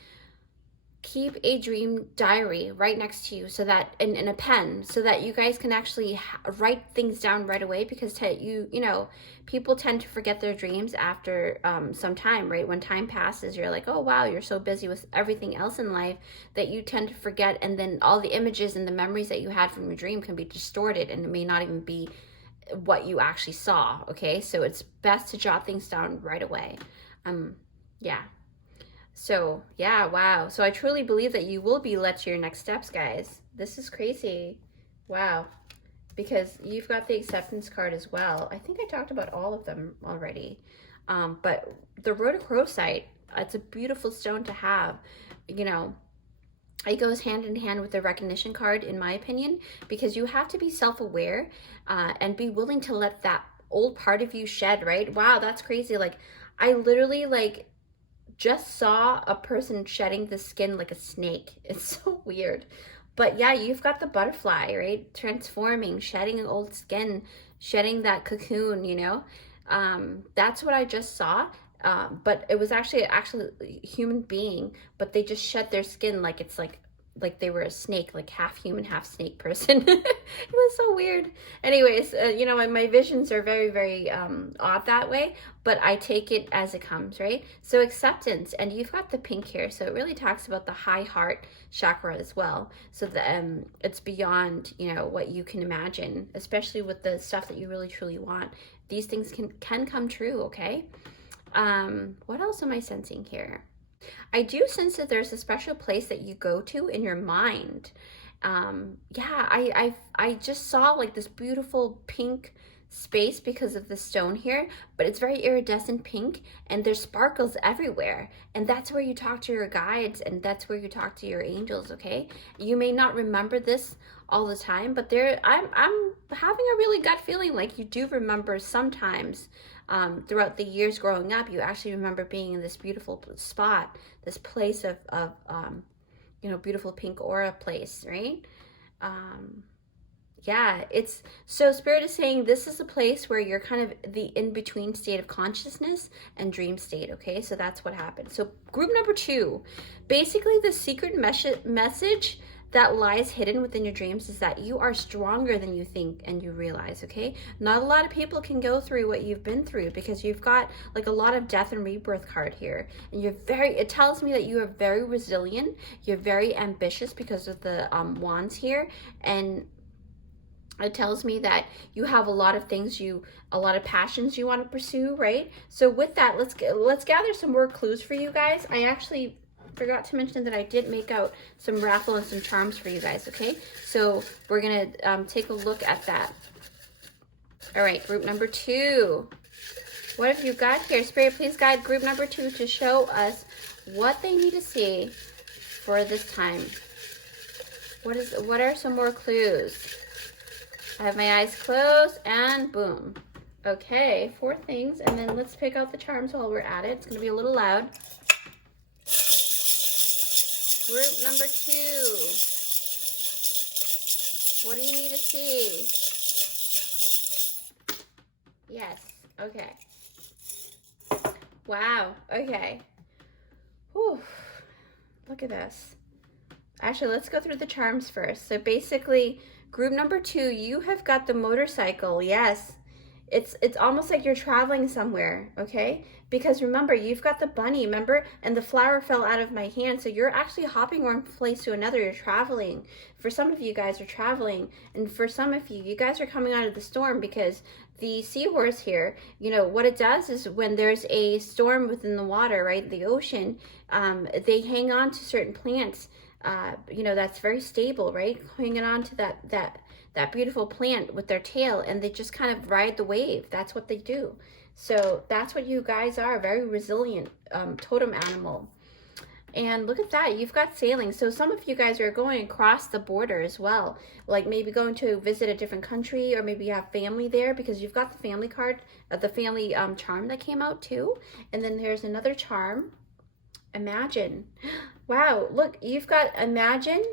Keep a dream diary right next to you, so that, and a pen, so that you guys can actually write things down right away, because you know, people tend to forget their dreams after some time, right? When time passes, you're like, oh wow, you're so busy with everything else in life that you tend to forget, and then all the images and the memories that you had from your dream can be distorted, and it may not even be what you actually saw, okay? So it's best to jot things down right away. Yeah. So yeah, wow. So I truly believe that you will be led to your next steps, guys. This is crazy. Wow. Because you've got the acceptance card as well. I think I talked about all of them already. But the rhodochrosite, it's a beautiful stone to have. You know, it goes hand in hand with the recognition card, in my opinion, because you have to be self-aware and be willing to let that old part of you shed, right? Wow, that's crazy. Like, I literally, like, just saw a person shedding the skin like a snake. It's so weird. But yeah, you've got the butterfly, right? Transforming, shedding old skin, shedding that cocoon, you know? That's what I just saw. But it was actually a human being, but they just shed their skin like it's like they were a snake, like half human, half snake person. It was so weird. Anyways, you know, my visions are very, very odd that way, but I take it as it comes, right? So acceptance, and you've got the pink here, so it really talks about the high heart chakra as well. So the it's beyond, you know, what you can imagine, especially with the stuff that you really truly want. These things can come true, okay? What else am I sensing here? I do sense that there's a special place that you go to in your mind. Yeah, I just saw like this beautiful pink space because of the stone here, but it's very iridescent pink and there's sparkles everywhere. And that's where you talk to your guides and that's where you talk to your angels, okay? You may not remember this all the time, but I'm having a really gut feeling like you do remember sometimes. Throughout the years growing up, you actually remember being in this beautiful spot, this place of you know, beautiful pink aura place, right? Yeah, it's so Spirit is saying this is a place where you're kind of the in-between state of consciousness and dream state, okay? So that's what happened. So group number 2, basically the secret message that lies hidden within your dreams is that you are stronger than you think and you realize, okay? Not a lot of people can go through what you've been through because you've got like a lot of death and rebirth card here. And it tells me that you are very resilient. You're very ambitious because of the wands here. And it tells me that you have a lot of things a lot of passions you want to pursue, right? So with that, let's gather some more clues for you guys. I actually forgot to mention that I did make out some raffle and some charms for you guys, okay? So we're gonna take a look at that. All right, group number 2. What have you got here? Spirit, please guide group number 2 to show us what they need to see for this time. What are some more clues? I have my eyes closed and boom. Okay, 4 things, and then let's pick out the charms while we're at it. It's gonna be a little loud. Group number 2. What do you need to see? Yes. Okay. Wow. Okay. Whew. Look at this. Actually, let's go through the charms first. So basically, group number 2, you have got the motorcycle. Yes. It's almost like you're traveling somewhere, okay? Because remember, you've got the bunny, remember? And the flower fell out of my hand, so you're actually hopping from one place to another. You're traveling. For some of you guys are traveling, and for some of you guys are coming out of the storm because the seahorse here, you know, what it does is when there's a storm within the water, right, the ocean, they hang on to certain plants, you know, that's very stable, right? Hanging on to that beautiful plant with their tail, and they just kind of ride the wave. That's what they do. So that's what you guys are, very resilient totem animal. And look at that, you've got sailing. So some of you guys are going across the border as well, like maybe going to visit a different country, or maybe you have family there because you've got the family card, the family charm that came out too. And then there's another charm, imagine. Wow, look, you've got imagine,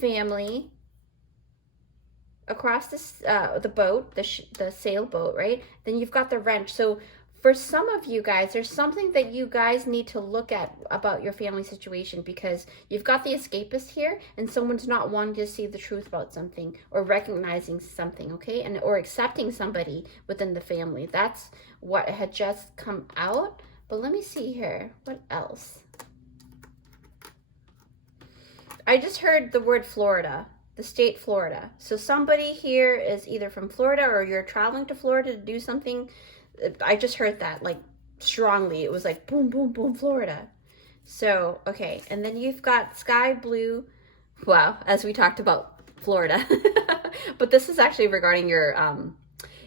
family, across this the boat, the sailboat, right? Then you've got the wrench. So for some of you guys, there's something that you guys need to look at about your family situation, because you've got the escapist here and someone's not wanting to see the truth about something or recognizing something, okay? And or accepting somebody within the family. That's what had just come out. But let me see here. What else? I just heard the word Florida. The state Florida. So somebody here is either from Florida or you're traveling to Florida to do something. I just heard that like strongly. It was like boom, boom, boom, Florida. So, okay, and then you've got sky blue. Wow, as we talked about Florida. But this is actually regarding your,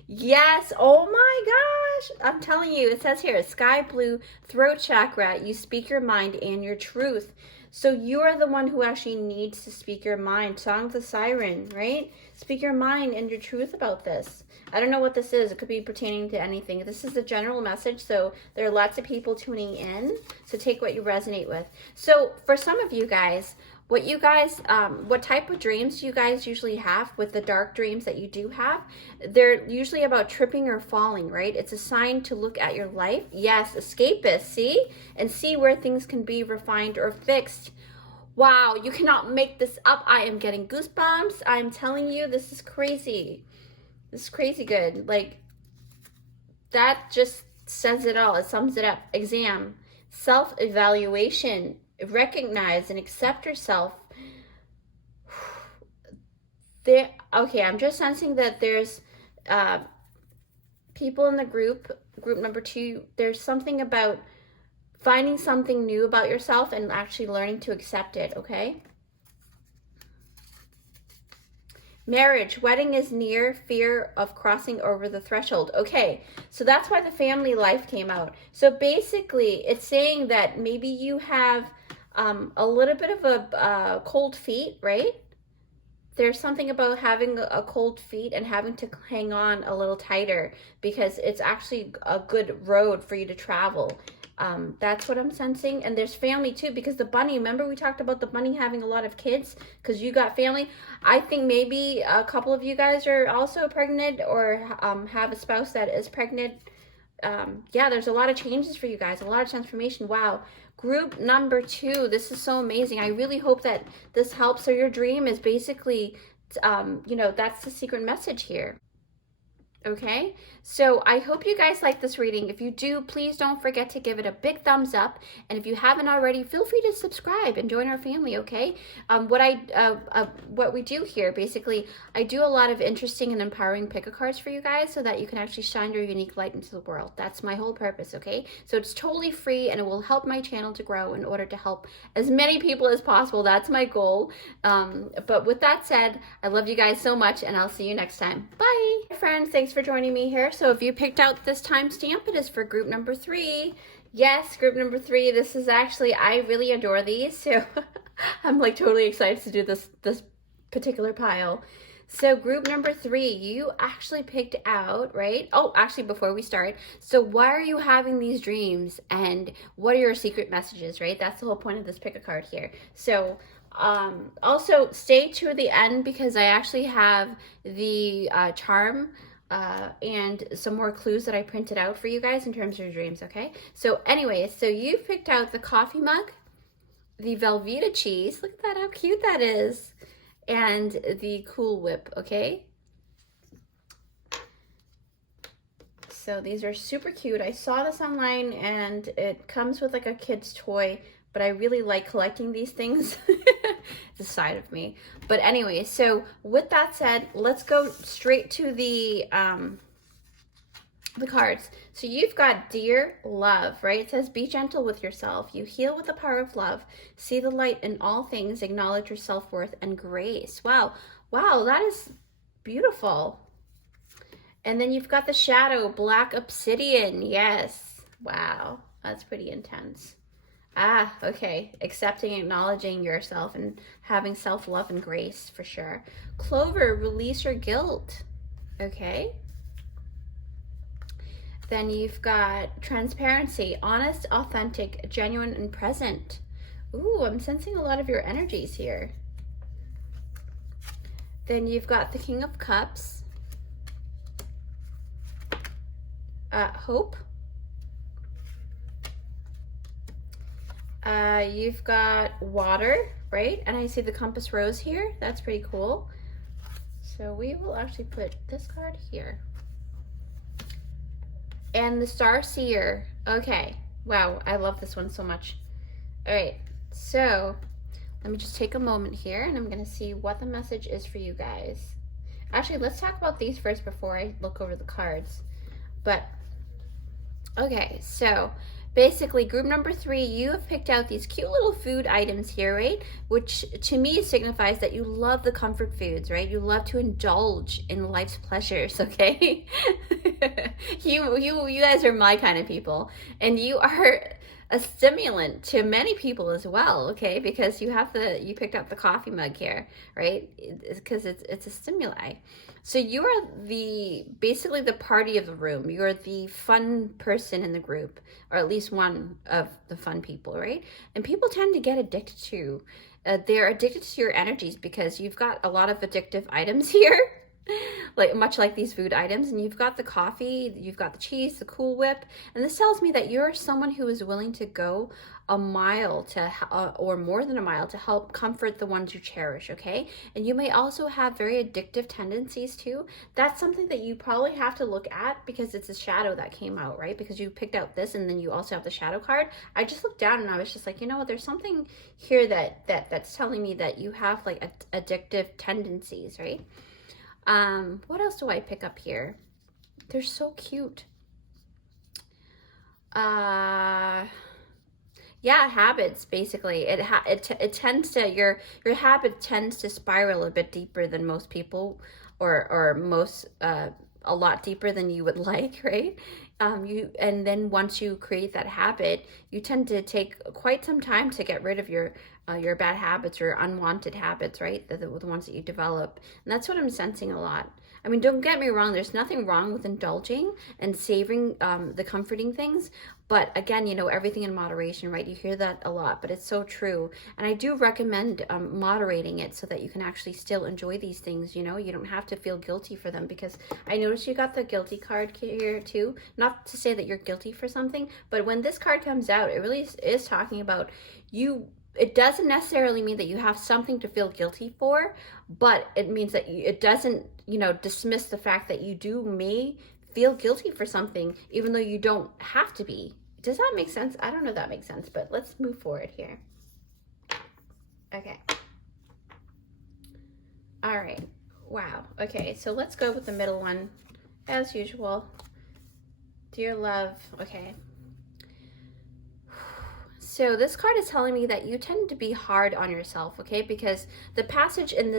yes, oh my gosh. I'm telling you, it says here, sky blue, throat chakra, you speak your mind and your truth. So you are the one who actually needs to speak your mind. Song of the Siren, right? Speak your mind and your truth about this. I don't know what this is. It could be pertaining to anything. This is the general message, so there are lots of people tuning in. So take what you resonate with. So for some of you guys, what type of dreams do you guys usually have with the dark dreams that you do have? They're usually about tripping or falling, right? It's a sign to look at your life. Yes, escapist, see? And see where things can be refined or fixed. Wow, you cannot make this up. I am getting goosebumps. I'm telling you, this is crazy. This is crazy good. Like, that just says it all. It sums it up. Exam, self-evaluation, recognize and accept yourself. Okay, I'm just sensing that there's people in the group number 2. There's something about finding something new about yourself and actually learning to accept it, okay? Marriage, wedding is near, fear of crossing over the threshold. Okay, so that's why the family life came out. So basically, it's saying that maybe you have a little bit of a cold feet, right? There's something about having a cold feet and having to hang on a little tighter because it's actually a good road for you to travel. That's what I'm sensing. And there's family too, because the bunny, remember we talked about the bunny having a lot of kids because you got family. I think maybe a couple of you guys are also pregnant or have a spouse that is pregnant. Yeah, there's a lot of changes for you guys, a lot of transformation. Wow. Group number 2, this is so amazing. I really hope that this helps. So your dream is basically, you know, that's the secret message here. Okay, so I hope you guys like this reading. If you do, please don't forget to give it a big thumbs up. And if you haven't already, feel free to subscribe and join our family, okay? What we do here, basically, I do a lot of interesting and empowering pick-a-cards for you guys so that you can actually shine your unique light into the world. That's my whole purpose, okay? So it's totally free and it will help my channel to grow in order to help as many people as possible. That's my goal. But with that said, I love you guys so much and I'll see you next time. Bye! Hi friends, thanks for joining me here. So if you picked out this timestamp, it is for group number 3. Yes, group number 3. This is actually, I really adore these, so I'm like totally excited to do this particular pile. So group number 3, you actually picked out, right? Oh, actually before we start, so why are you having these dreams and what are your secret messages, right? That's the whole point of this pick a card here. So also stay to the end because I actually have the charm and some more clues that I printed out for you guys in terms of your dreams, okay? So anyways, so you picked out the coffee mug, the Velveeta cheese, look at that, how cute that is, and the Cool Whip, okay? So these are super cute. I saw this online and it comes with like a kid's toy, but I really like collecting these things. It's a side of me. But anyway, so with that said, let's go straight to the cards. So you've got Dear Love, right? It says, be gentle with yourself. You heal with the power of love. See the light in all things. Acknowledge your self-worth and grace. Wow. Wow, that is beautiful. And then you've got the Shadow, Black Obsidian. Yes. Wow. That's pretty intense. Ah, okay. Accepting, acknowledging yourself and having self-love and grace for sure. Clover, release your guilt. Okay. Then you've got Transparency, honest, authentic, genuine, and present. Ooh, I'm sensing a lot of your energies here. Then you've got the King of Cups. Hope. You've got Water, right? And I see the Compass Rose here. That's pretty cool. So we will actually put this card here. And the Star Seer. Okay. Wow, I love this one so much. All right, so let me just take a moment here and I'm going to see what the message is for you guys. Actually, let's talk about these first before I look over the cards. But, okay, so basically group number 3, you have picked out these cute little food items here, right? Which to me signifies that you love the comfort foods, right? You love to indulge in life's pleasures, okay? You guys are my kind of people, and you are a stimulant to many people as well, okay? Because you picked up the coffee mug here, right? Because it's a stimuli. So you are basically the party of the room. You're the fun person in the group, or at least one of the fun people, right? And people tend to get addicted to, they're addicted to your energies because you've got a lot of addictive items here. Like much like these food items, and you've got the coffee, you've got the cheese, the Cool Whip, and this tells me that you're someone who is willing to go a mile to or more than a mile to help comfort the ones you cherish, okay? And you may also have very addictive tendencies too. That's something that you probably have to look at because it's a shadow that came out, right? Because you picked out this and then you also have the shadow card. I just looked down and I was just like, you know what, there's something here that's telling me that you have like addictive tendencies, right? What else do I pick up here? They're so cute. Yeah, habits, basically. It tends to, your habit tends to spiral a bit deeper than most people, or most, a lot deeper than you would like, right? And then once you create that habit, you tend to take quite some time to get rid of your bad habits or unwanted habits, right? The ones that you develop. And that's what I'm sensing a lot. I mean, don't get me wrong, there's nothing wrong with indulging and savoring the comforting things. But again, you know, everything in moderation, right? You hear that a lot, but it's so true. And I do recommend moderating it so that you can actually still enjoy these things, you know? You don't have to feel guilty for them, because I noticed you got the guilty card here too. Not to say that you're guilty for something, but when this card comes out, it really is talking about you. It doesn't necessarily mean that you have something to feel guilty for, but it means that it doesn't, you know, dismiss the fact that you may feel guilty for something, even though you don't have to be. Does that make sense? I don't know if that makes sense, but let's move forward here. Okay. All right. Wow. Okay, so let's go with the middle one, as usual. Dear love. Okay. So this card is telling me that you tend to be hard on yourself, okay? Because the message in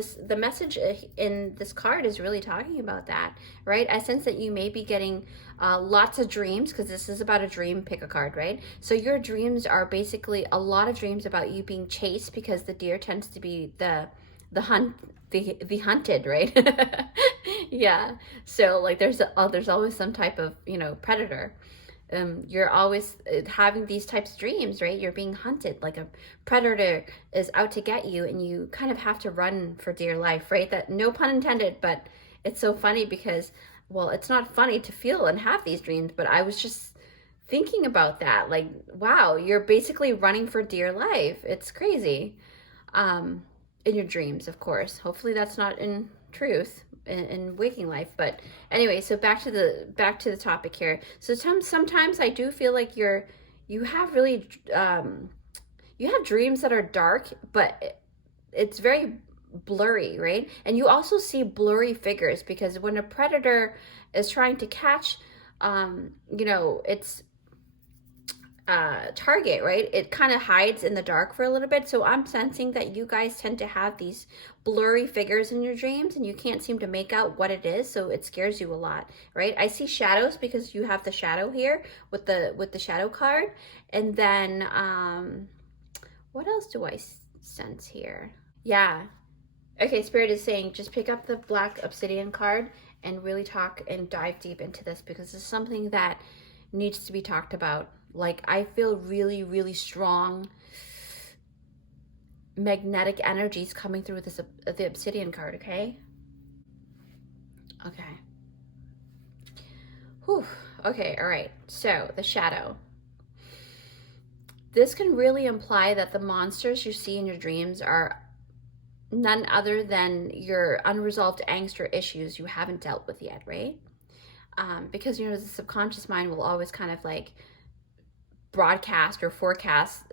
this card is really talking about that, right? I sense that you may be getting lots of dreams, because this is about a dream, pick a card, right? So your dreams are basically a lot of dreams about you being chased, because the deer tends to be the hunted, right? Yeah. So like there's always some type of, you know, predator. You're always having these types of dreams, right? You're being hunted, like a predator is out to get you, and you kind of have to run for dear life, right? That, no pun intended, but it's so funny because, well, it's not funny to feel and have these dreams, but I was just thinking about that, like, wow, you're basically running for dear life. It's crazy. In your dreams, of course. Hopefully that's not in truth, in waking life. But anyway, so back to the topic here. So sometimes I do feel like you have really you have dreams that are dark, but it's very blurry, right? And you also see blurry figures, because when a predator is trying to catch you know, its target, right, it kind of hides in the dark for a little bit. So I'm sensing that you guys tend to have these blurry figures in your dreams, and you can't seem to make out what it is, so it scares you a lot, right? I see shadows because you have the shadow here with the shadow card. And then what else do I sense here? Yeah, okay, Spirit is saying just pick up the black obsidian card and really talk and dive deep into this, because it's something that needs to be talked about. Like, I feel really, really strong magnetic energies coming through this the obsidian card, okay? Okay. Whew. Okay, all right. So, the shadow. This can really imply that the monsters you see in your dreams are none other than your unresolved angst or issues you haven't dealt with yet, right? Because, you know, the subconscious mind will always kind of like broadcast or forecast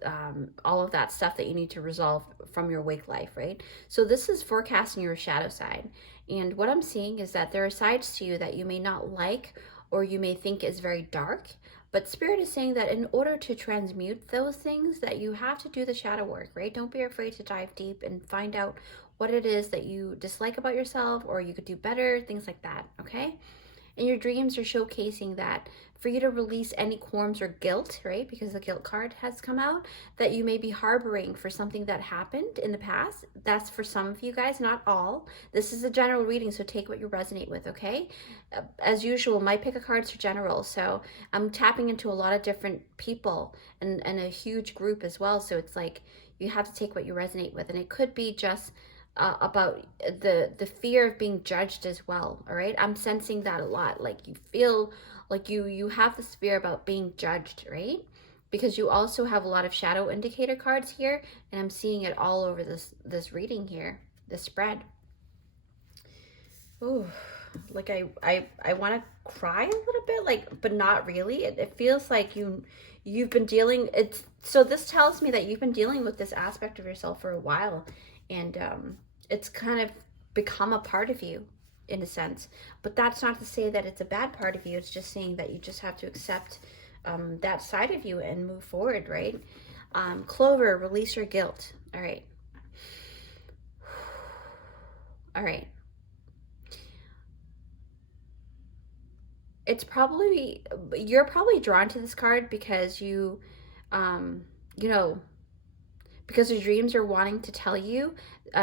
all of that stuff that you need to resolve from your wake life, right? So this is forecasting your shadow side. And what I'm seeing is that there are sides to you that you may not like, or you may think is very dark, But Spirit is saying that in order to transmute those things, that you have to do the shadow work, right? Don't be afraid to dive deep and find out what it is that you dislike about yourself, or you could do better, things like that, okay? And your dreams are showcasing that for you to release any qualms or guilt, right? Because the guilt card has come out, that you may be harboring for something that happened in the past. That's for some of you guys, not all. This is a general reading, so take what you resonate with, okay? As usual, my pick of cards are general, so I'm tapping into a lot of different people and a huge group as well. So it's like you have to take what you resonate with, and it could be just about the fear of being judged as well. All right, I'm sensing that a lot. Like you feel like you have this fear about being judged, right? Because you also have a lot of shadow indicator cards here, and I'm seeing it all over this reading here, this spread. Ooh, like I want to cry a little bit, like, but not really. It feels like you've been dealing. So this tells me that you've been dealing with this aspect of yourself for a while, and it's kind of become a part of you in a sense. But that's not to say that it's a bad part of you. It's just saying that you just have to accept that side of you and move forward, right? Clover, release your guilt. All right. All right. You're probably drawn to this card because you know, because your dreams are wanting to tell you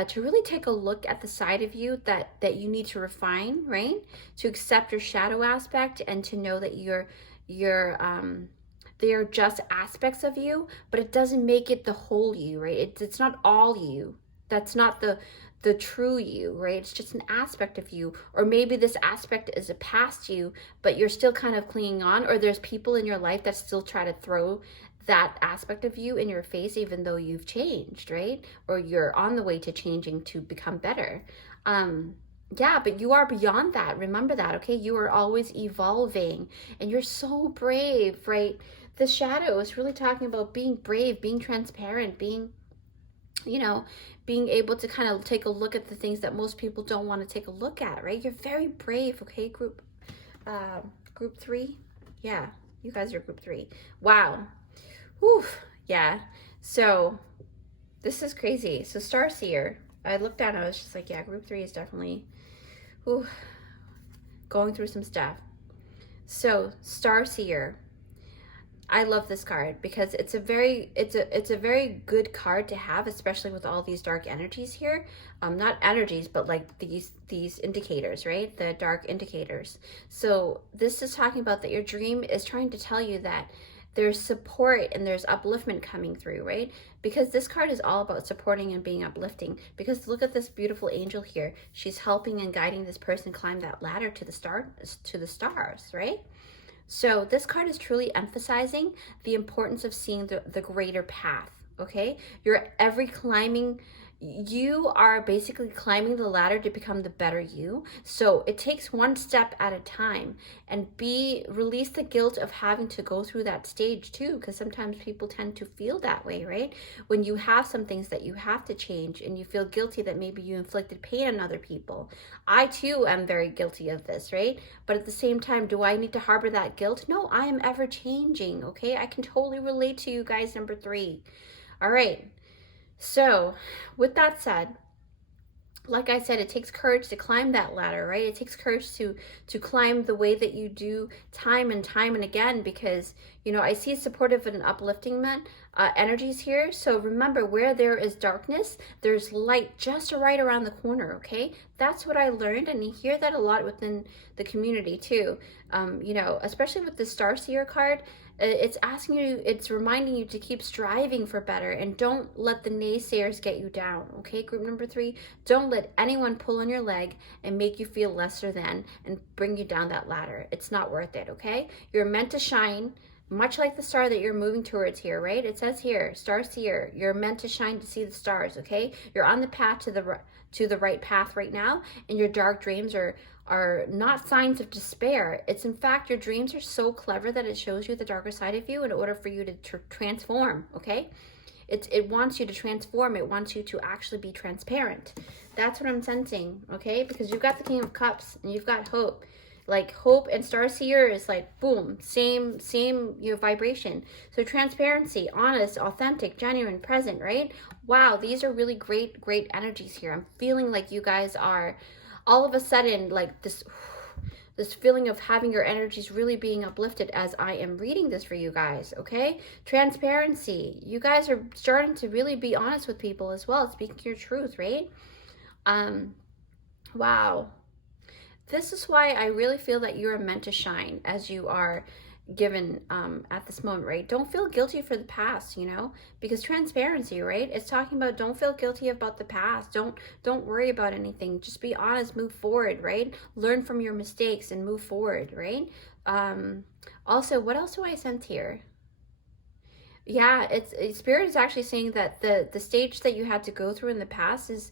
to really take a look at the side of you that you need to refine, right? To accept your shadow aspect and to know that they are just aspects of you, but it doesn't make it the whole you, right? It's not all you. That's not the true you, right? It's just an aspect of you. Or maybe this aspect is a past you, but you're still kind of clinging on, or there's people in your life that still try to throw that aspect of you in your face, even though you've changed, right? Or you're on the way to changing to become better. Yeah, but you are beyond that. Remember that, okay? You are always evolving, and you're so brave, right? The shadow is really talking about being brave, being transparent, being, you know, being able to kind of take a look at the things that most people don't want to take a look at, right? You're very brave, okay? Group 3. Yeah, you guys are group 3. Wow. Whew, yeah. So this is crazy. So Starseer, I looked down, I was just like, yeah, group 3 is definitely going through some stuff. So Starseer, I love this card because it's a very good card to have, especially with all these dark energies here. Not energies, but like these indicators, right? The dark indicators. So this is talking about that your dream is trying to tell you that there's support and there's upliftment coming through, right? Because this card is all about supporting and being uplifting. Because look at this beautiful angel here. She's helping and guiding this person climb that ladder to the stars, right? So this card is truly emphasizing the importance of seeing the greater path, okay? You are basically climbing the ladder to become the better you. So it takes one step at a time, and release the guilt of having to go through that stage too, because sometimes people tend to feel that way, right? When you have some things that you have to change and you feel guilty that maybe you inflicted pain on other people. I too am very guilty of this, right? But at the same time, do I need to harbor that guilt? No, I am ever changing, okay? I can totally relate to you guys, number 3. All right. So with that said, like I said, it takes courage to climb that ladder, right? It takes courage to climb the way that you do time and again, because, you know, I see supportive and uplifting energies here. So remember, where there is darkness, there's light just right around the corner, okay? That's what I learned, and you hear that a lot within the community too. You know, especially with the Starseer card, it's reminding you to keep striving for better, and don't let the naysayers get you down, okay? Group number 3, don't let anyone pull on your leg and make you feel lesser than and bring you down that ladder. It's not worth it, okay? You're meant to shine, much like the star that you're moving towards here, right? It says here, Starseer, you're meant to shine to see the stars, okay? You're on the path to the right path right now, and your dark dreams are not signs of despair. It's in fact, your dreams are so clever that it shows you the darker side of you in order for you to transform, okay? It wants you to transform. It wants you to actually be transparent. That's what I'm sensing, okay? Because you've got the King of Cups and you've got hope. Like hope and starseer is like boom, same vibration. So transparency, honest, authentic, genuine, present, right? Wow, these are really great energies here. I'm feeling like you guys are all of a sudden like this feeling of having your energies really being uplifted as I am reading this for you guys, okay? Transparency. You guys are starting to really be honest with people as well, speaking your truth, right? Wow. This is why I really feel that you are meant to shine as you are given at this moment, right? Don't feel guilty for the past, because transparency, right? It's talking about don't feel guilty about the past. Don't worry about anything. Just be honest, move forward, right? Learn from your mistakes and move forward, right? Also, what else do I sense here? Yeah, Spirit is actually saying that the stage that you had to go through in the past is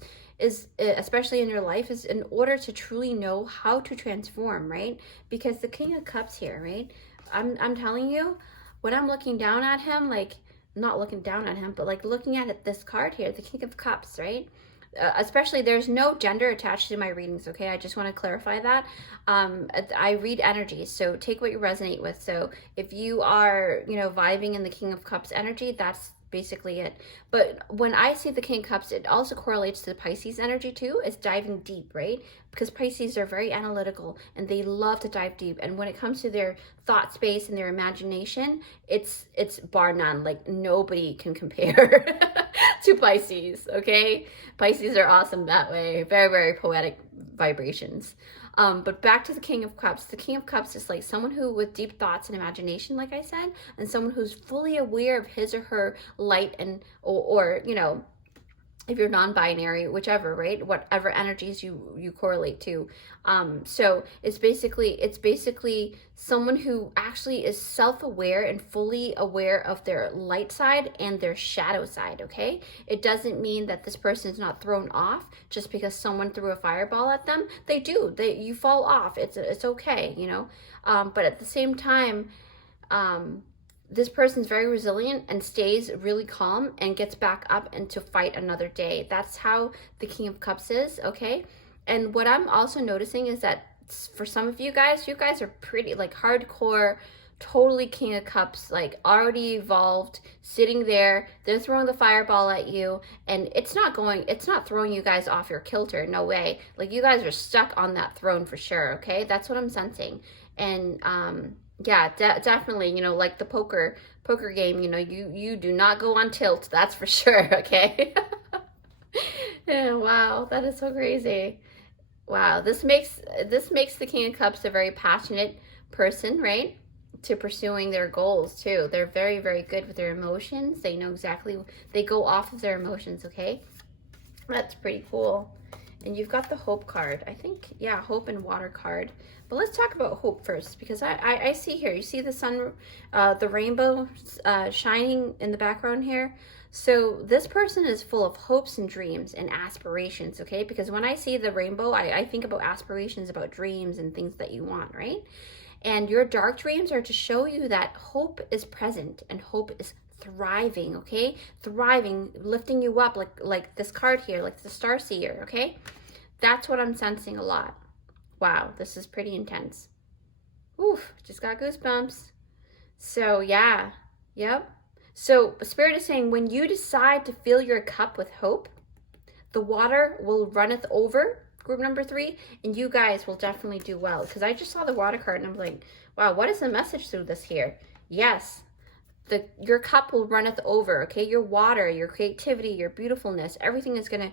especially in your life, is in order to truly know how to transform, right? Because the King of Cups here, right? I'm telling you, when I'm looking down at him, like not looking down at him, but like looking at this card here, the King of Cups, right? Especially, there's no gender attached to my readings, okay? I just want to clarify that. I read energies, so take what you resonate with. So if you are, vibing in the King of Cups energy, that's basically it. But when I see the King of Cups, it also correlates to the Pisces energy too. It's diving deep, right? Because Pisces are very analytical and they love to dive deep. And when it comes to their thought space and their imagination, it's bar none. Like nobody can compare to Pisces, okay? Pisces are awesome that way. Very poetic vibrations. But back to the King of Cups. The King of Cups is like someone who with deep thoughts and imagination, like I said, and someone who's fully aware of his or her light and or if you're non-binary, whichever, right? Whatever energies you correlate to. So it's basically someone who actually is self-aware and fully aware of their light side and their shadow side, okay? It doesn't mean that this person is not thrown off just because someone threw a fireball at them. They do. You fall off. It's okay, but at the same time, this person's very resilient and stays really calm and gets back up and to fight another day. That's how the King of Cups is, okay? And what I'm also noticing is that for some of you guys are pretty like hardcore, totally King of Cups, like already evolved, sitting there. They're throwing the fireball at you, and it's not throwing you guys off your kilter. No way. Like you guys are stuck on that throne for sure, okay? That's what I'm sensing. And yeah, definitely, like the poker game, you do not go on tilt, that's for sure, okay? Yeah, wow, that is so crazy. Wow, this makes the King of Cups a very passionate person, right? To pursuing their goals too. They're very good with their emotions. They know exactly, they go off of their emotions, okay? That's pretty cool. And you've got the Hope card. I think, yeah, Hope and Water card. But let's talk about Hope first, because I see here, you see the sun, the rainbow shining in the background here? So this person is full of hopes and dreams and aspirations, okay? Because when I see the rainbow, I think about aspirations, about dreams and things that you want, right? And your dark dreams are to show you that hope is present and hope is thriving, okay? Thriving, lifting you up like this card here, like the Starseer, okay? That's what I'm sensing a lot. Wow, this is pretty intense. Oof, just got goosebumps. So yeah, yep. So Spirit is saying when you decide to fill your cup with hope, the water will runneth over, group number 3, and you guys will definitely do well. Because I just saw the water card and I'm like, wow, what is the message through this here? Yes. Your cup will runneth over, okay? Your water, your creativity, your beautifulness, everything is going to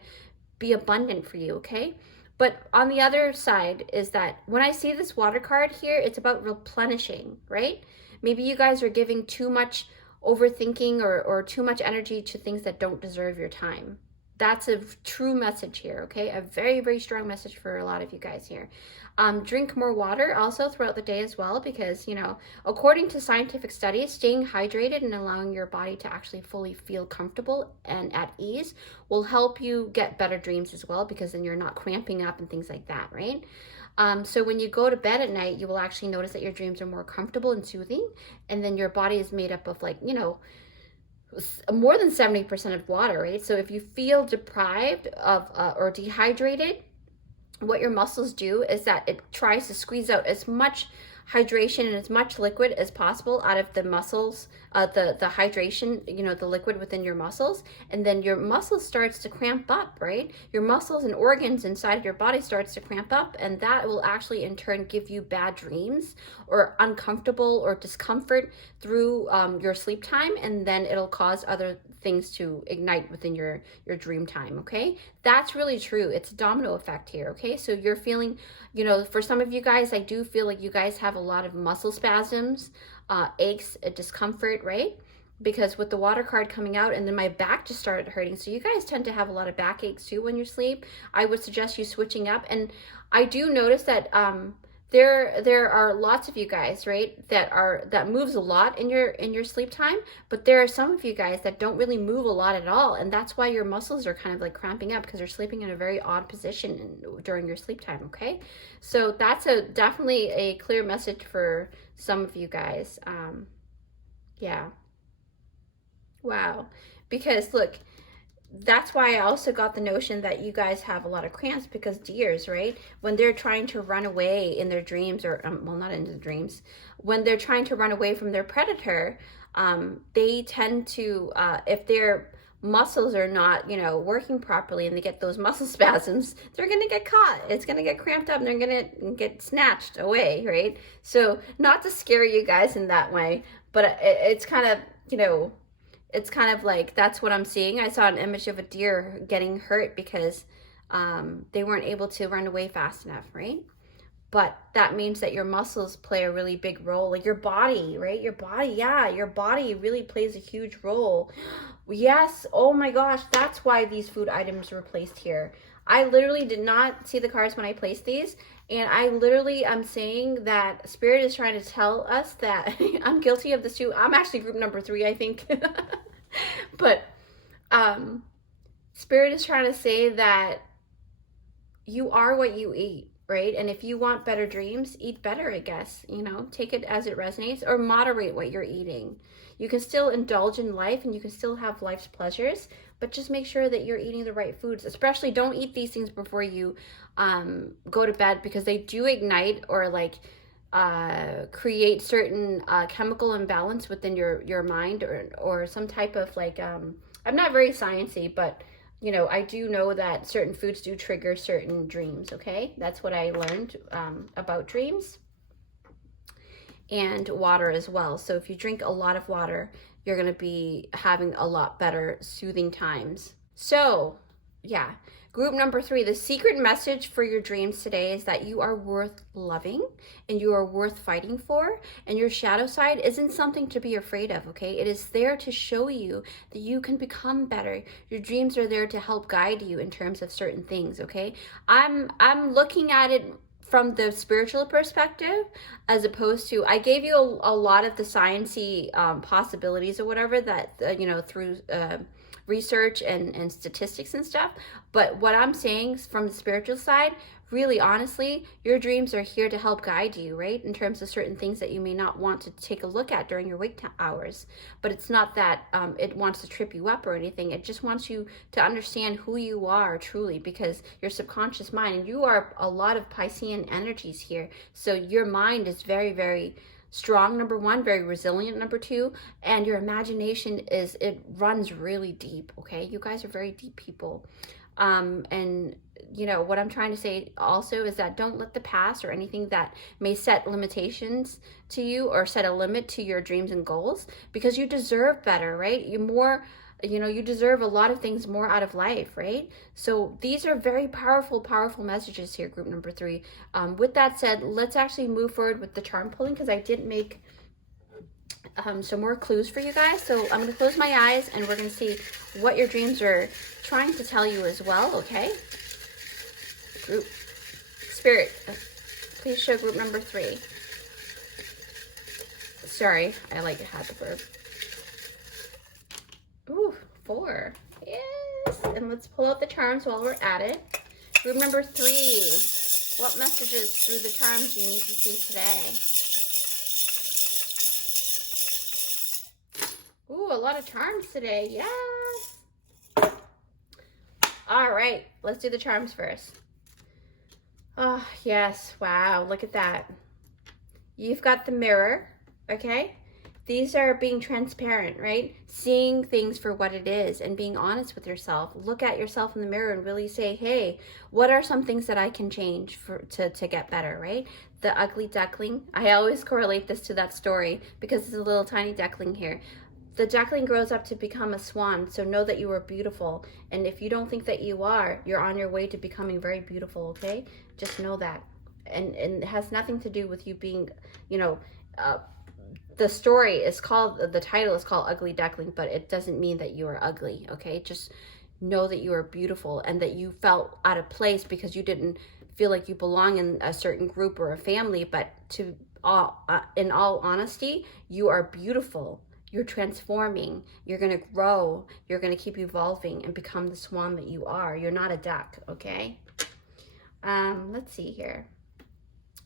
be abundant for you, okay? But on the other side is that when I see this water card here, it's about replenishing, right? Maybe you guys are giving too much overthinking or too much energy to things that don't deserve your time. That's a true message here, okay? A very strong message for a lot of you guys here. Drink more water also throughout the day as well, because, according to scientific studies, staying hydrated and allowing your body to actually fully feel comfortable and at ease will help you get better dreams as well, because then you're not cramping up and things like that, right? So when you go to bed at night, you will actually notice that your dreams are more comfortable and soothing, and then your body is made up of more than 70% of water, right? So if you feel deprived of or dehydrated, what your muscles do is that it tries to squeeze out as much hydration and as much liquid as possible out of the muscles, the hydration, you know, the liquid within your muscles, and then your muscles starts to cramp up, right? Your muscles and organs inside of your body starts to cramp up, and that will actually in turn give you bad dreams or uncomfortable or discomfort through your sleep time, and then it'll cause other things to ignite within your dream time. Okay, that's really true. It's a domino effect here. Okay, so you're feeling, you know, for some of you guys, I do feel like you guys have a lot of muscle spasms, aches, discomfort, right? Because with the water card coming out, and then my back just started hurting. So you guys tend to have a lot of backaches too when you sleep. I would suggest you switching up. And I do notice that there are lots of you guys, right, that moves a lot in your sleep time, but there are some of you guys that don't really move a lot at all, and that's why your muscles are kind of like cramping up, because you're sleeping in a very odd position during your sleep time. Okay, so that's definitely a clear message for some of you guys. Yeah, wow, because look, that's why I also got the notion that you guys have a lot of cramps, because deers, right, when they're trying to run away in their dreams, or well, not in the dreams, when they're trying to run away from their predator, they tend to, if their muscles are not, you know, working properly, and they get those muscle spasms, they're gonna get caught. It's gonna get cramped up, and they're gonna get snatched away, right? So not to scare you guys in that way, but it's kind of, you know, it's kind of like, that's what I'm seeing. I saw an image of a deer getting hurt because they weren't able to run away fast enough, right? But that means that your muscles play a really big role. Like your body, right? Your body, yeah, your body really plays a huge role. Yes, oh my gosh, that's why these food items were placed here. I literally did not see the cards when I placed these, and I literally am saying that Spirit is trying to tell us that I'm guilty of this too. I'm actually group number 3, I think. But Spirit is trying to say that you are what you eat, right? And if you want better dreams, eat better, I guess. You know, take it as it resonates, or moderate what you're eating. You can still indulge in life, and you can still have life's pleasures, but just make sure that you're eating the right foods. Especially don't eat these things before you go to bed, because they do ignite or like create certain chemical imbalance within your mind, or some type of like, I'm not very sciencey, but you know, I do know that certain foods do trigger certain dreams. Okay, that's what I learned about dreams. And water as well. So if you drink a lot of water, you're going to be having a lot better soothing times. So yeah, group number 3, the secret message for your dreams today is that you are worth loving, and you are worth fighting for, and your shadow side isn't something to be afraid of. Okay, it is there to show you that you can become better. Your dreams are there to help guide you in terms of certain things. Okay, I'm looking at it from the spiritual perspective, as opposed to, I gave you a lot of the sciencey possibilities or whatever that you know, through research and statistics and stuff. But what I'm saying from the spiritual side, really honestly, your dreams are here to help guide you, right, in terms of certain things that you may not want to take a look at during your wake hours. But it's not that it wants to trip you up or anything. It just wants you to understand who you are truly, because your subconscious mind, and you are a lot of Piscean energies here, so your mind is very, very strong, number 1, very resilient, number 2, and your imagination it runs really deep. Okay, you guys are very deep people. And you know what I'm trying to say also is that don't let the past or anything that may set limitations to you or set a limit to your dreams and goals, because you deserve better, right? You deserve a lot of things more out of life, right? So these are very powerful messages here, group number 3. With that said, let's actually move forward with the charm pulling, because I did make some more clues for you guys. So I'm going to close my eyes, and we're going to see what your dreams are trying to tell you as well. Okay, group Spirit, please show group number 3. Sorry, I like had the verb. Ooh, 4. Yes, and let's pull out the charms while we're at it. Group number 3, what messages through the charms do you need to see today? Ooh, a lot of charms today. Yes. All right, let's do the charms first. Oh, yes. Wow. Look at that. You've got the mirror, okay? These are being transparent, right? Seeing things for what it is and being honest with yourself. Look at yourself in the mirror and really say, hey, what are some things that I can change to get better, right? The ugly duckling. I always correlate this to that story because it's a little tiny duckling here. The duckling grows up to become a swan, so know that you are beautiful. And if you don't think that you are, you're on your way to becoming very beautiful, okay? Just know that. And it has nothing to do with you being, you know, the story is called, the title is called Ugly Duckling, but it doesn't mean that you are ugly, okay? Just know that you are beautiful and that you felt out of place because you didn't feel like you belong in a certain group or a family, but in all honesty, you are beautiful. You're transforming, you're gonna grow, you're gonna keep evolving and become the swan that you are. You're not a duck, okay? Let's see here.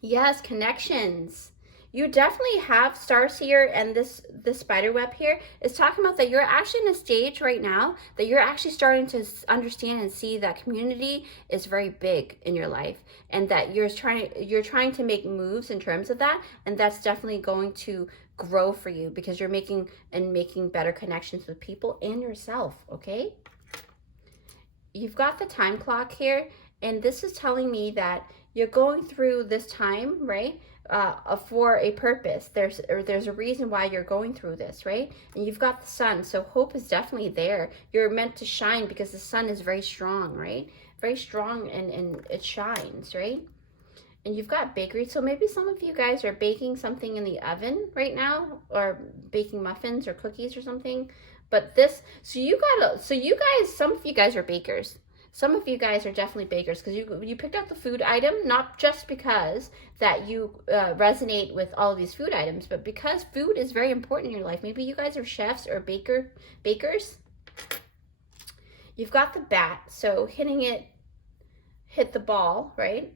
Yes, connections. You definitely have Starseer, and this spider web here is talking about that you're actually in a stage right now that you're actually starting to understand and see that community is very big in your life, and that you're trying to make moves in terms of that, and that's definitely going to grow for you because you're making better connections with people and yourself, okay? You've got the time clock here, and this is telling me that you're going through this time, right? For a purpose. There's a reason why you're going through this, right? And you've got the sun, so hope is definitely there. You're meant to shine because the sun is very strong, right? Very strong, and it shines, right? And you've got bakery, so maybe some of you guys are baking something in the oven right now, or baking muffins or cookies or something. But this, some of you guys are bakers. Some of you guys are definitely bakers because you picked out the food item, not just because that you resonate with all of these food items, but because food is very important in your life. Maybe you guys are chefs or bakers. You've got the bat, so hit the ball, right?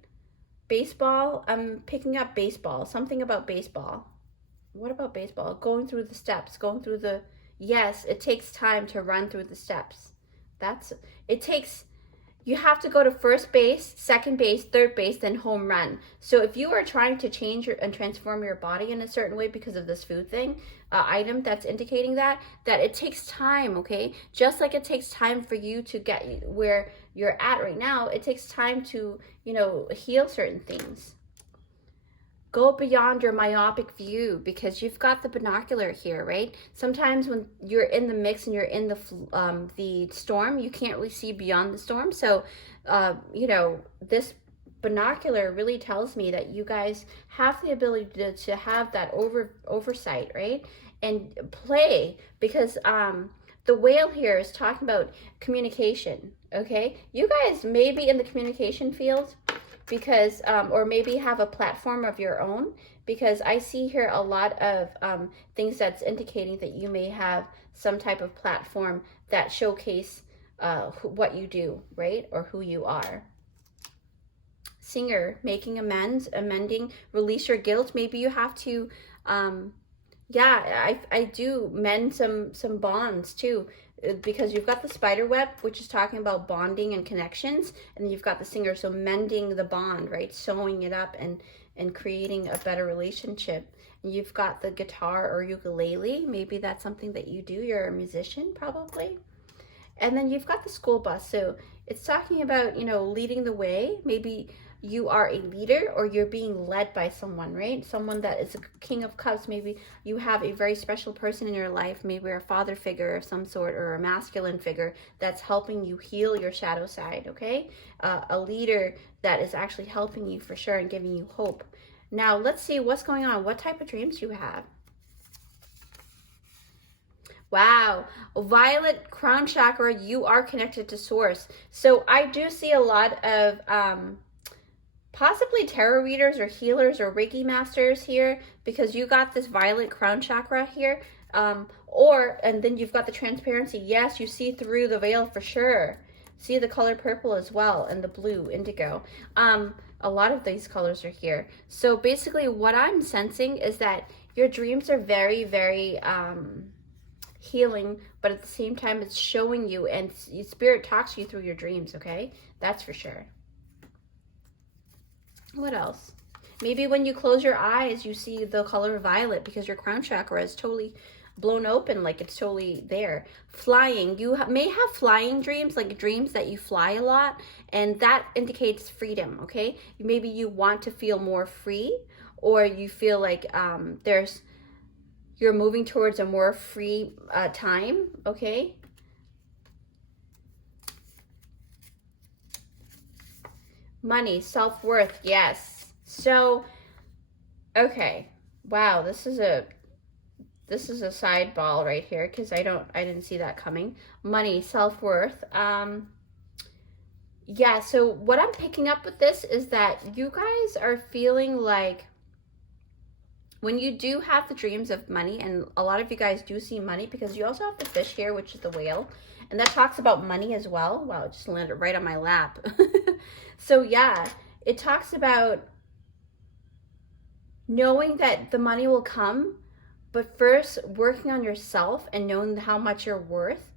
Baseball, I'm picking up baseball, something about baseball. What about baseball? Going through the steps, yes, it takes time to run through the steps. You have to go to first base, second base, third base, then home run. So if you are trying to change and transform your body in a certain way because of this food thing, item that's indicating that it takes time, okay? Just like it takes time for you to get where you're at right now, it takes time to, heal certain things. Go beyond your myopic view because you've got the binocular here, right? Sometimes when you're in the mix and you're in the storm, you can't really see beyond the storm. So, this binocular really tells me that you guys have the ability to have that oversight, right? And play because the whale here is talking about communication, okay? You guys may be in the communication field because or maybe have a platform of your own, because I see here a lot of things that's indicating that you may have some type of platform that showcase what you do, right? Or who you are. Singer, making amends, amending, release your guilt. Maybe you have to I do mend some bonds too, because you've got the spider web, which is talking about bonding and connections, and then you've got the singer, so mending the bond, right? Sewing it up and creating a better relationship. And you've got the guitar or ukulele. Maybe that's something that you do. You're a musician, probably. And then you've got the school bus. So it's talking about, leading the way. Maybe you are a leader or you're being led by someone, right? Someone that is a king of cups. Maybe you have a very special person in your life, maybe a father figure of some sort or a masculine figure that's helping you heal your shadow side, okay? A leader that is actually helping you for sure and giving you hope. Now, let's see what's going on. What type of dreams do you have? Wow, violet crown chakra, you are connected to source. So I do see a lot of possibly tarot readers or healers or Reiki masters here, because you got this violet crown chakra here. And then you've got the transparency. Yes, you see through the veil for sure. See the color purple as well, and the blue, indigo. A lot of these colors are here. So basically what I'm sensing is that your dreams are very, very healing, but at the same time it's showing you, and spirit talks to you through your dreams, okay? That's for sure. What else? Maybe when you close your eyes, you see the color violet because your crown chakra is totally blown open, like it's totally there. Flying, you may have flying dreams, like dreams that you fly a lot, and that indicates freedom, okay? Maybe you want to feel more free, or you feel like you're moving towards a more free time, okay? Money, self-worth, yes. So, okay. Wow, this is a side ball right here because I didn't see that coming. Money, self-worth. Yeah, so what I'm picking up with this is that you guys are feeling like when you do have the dreams of money, and a lot of you guys do see money because you also have the fish here, which is the whale, and that talks about money as well. Wow, it just landed right on my lap. So yeah, it talks about knowing that the money will come, but first working on yourself and knowing how much you're worth.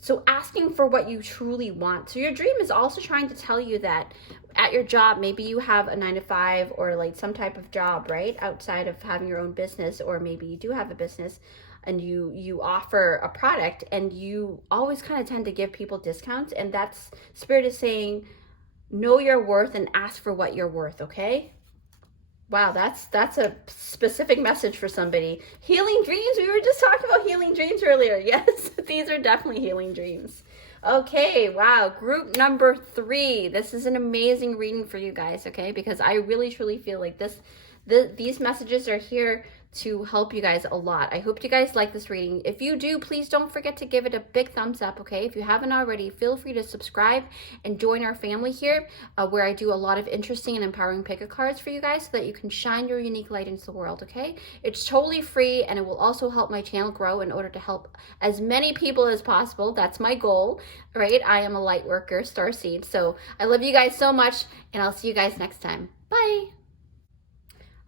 So asking for what you truly want. So your dream is also trying to tell you that at your job, maybe you have a 9-to-5 or like some type of job, right? Outside of having your own business, or maybe you do have a business and you offer a product, and you always kind of tend to give people discounts, and that's Spirit is saying, know your worth and ask for what you're worth, okay? Wow, that's a specific message for somebody. Healing dreams. We were just talking about healing dreams earlier. Yes, these are definitely healing dreams. Okay, wow. Group number 3. This is an amazing reading for you guys, okay? Because I really truly feel like these messages are here to help you guys a lot. I hope you guys like this reading. If you do, please don't forget to give it a big thumbs up, okay? If you haven't already, feel free to subscribe and join our family here, where I do a lot of interesting and empowering pick-a cards for you guys so that you can shine your unique light into the world, okay? It's totally free, and it will also help my channel grow in order to help as many people as possible. That's my goal, right? I am a light worker, starseed. So I love you guys so much, and I'll see you guys next time. Bye.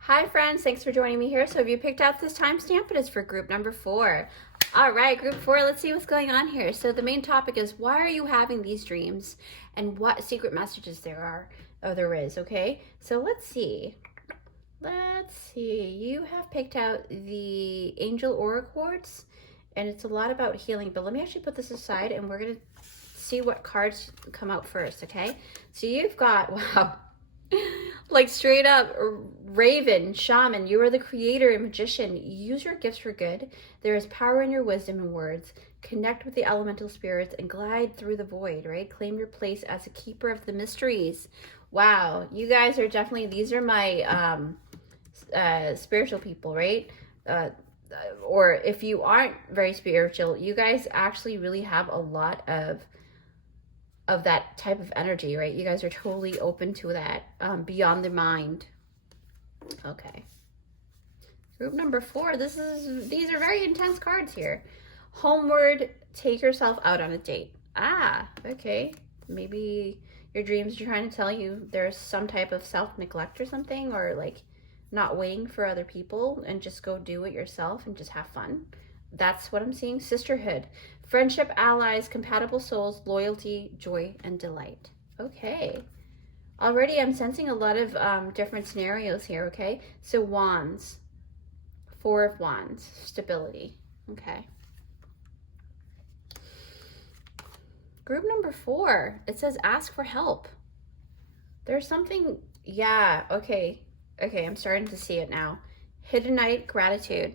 Hi friends, thanks for joining me here. So if you picked out this timestamp, it is for group number 4. All right, group 4, let's see what's going on here. So the main topic is, why are you having these dreams and what secret messages there is, okay? So let's see. You have picked out the Angel Aura Quartz, and it's a lot about healing, but let me actually put this aside and we're going to see what cards come out first, okay? So you've got, wow, like straight up Raven, Shaman, you are the creator and magician. Use your gifts for good. There is power in your wisdom and words. Connect with the elemental spirits and glide through the void, right? Claim your place as a keeper of the mysteries. Wow, you guys are definitely, these are my spiritual people, right? Or if you aren't very spiritual, you guys actually really have a lot of that type of energy, right? You guys are totally open to that, beyond the mind. Okay. Group number 4, these are very intense cards here. Homeward, take yourself out on a date. Ah, okay. Maybe your dreams are trying to tell you there's some type of self-neglect or something, or like not waiting for other people and just go do it yourself and just have fun. That's what I'm seeing. Sisterhood, friendship, allies, compatible souls, loyalty, joy, and delight. Okay. Already I'm sensing a lot of different scenarios here, okay? So wands, 4 of wands, stability. Okay. Group number 4, it says ask for help. There's something, yeah, okay. Okay, I'm starting to see it now. Hidden night, gratitude.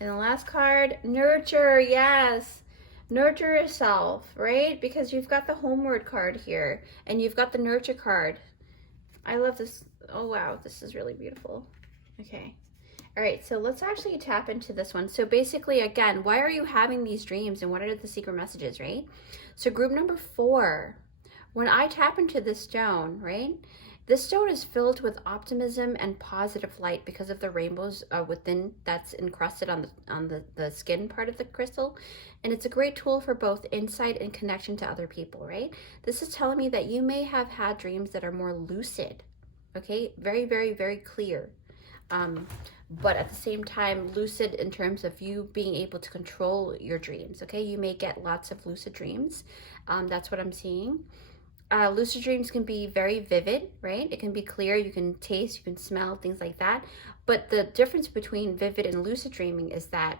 And the last card, nurture, yes. Nurture yourself, right? Because you've got the homeward card here, and you've got the nurture card. I love this. Oh, wow, this is really beautiful. Okay. All right, so let's actually tap into this one. So basically, again, why are you having these dreams, and what are the secret messages, right? So group number 4, when I tap into this stone, right? This stone is filled with optimism and positive light because of the rainbows within that's encrusted on the skin part of the crystal. And it's a great tool for both insight and connection to other people, right? This is telling me that you may have had dreams that are more lucid, okay? Very, very, very clear. But at the same time, lucid in terms of you being able to control your dreams, okay? You may get lots of lucid dreams. That's what I'm seeing. lucid dreams can be very vivid, right? It can be clear, you can taste, you can smell, things like that. But the difference between vivid and lucid dreaming is that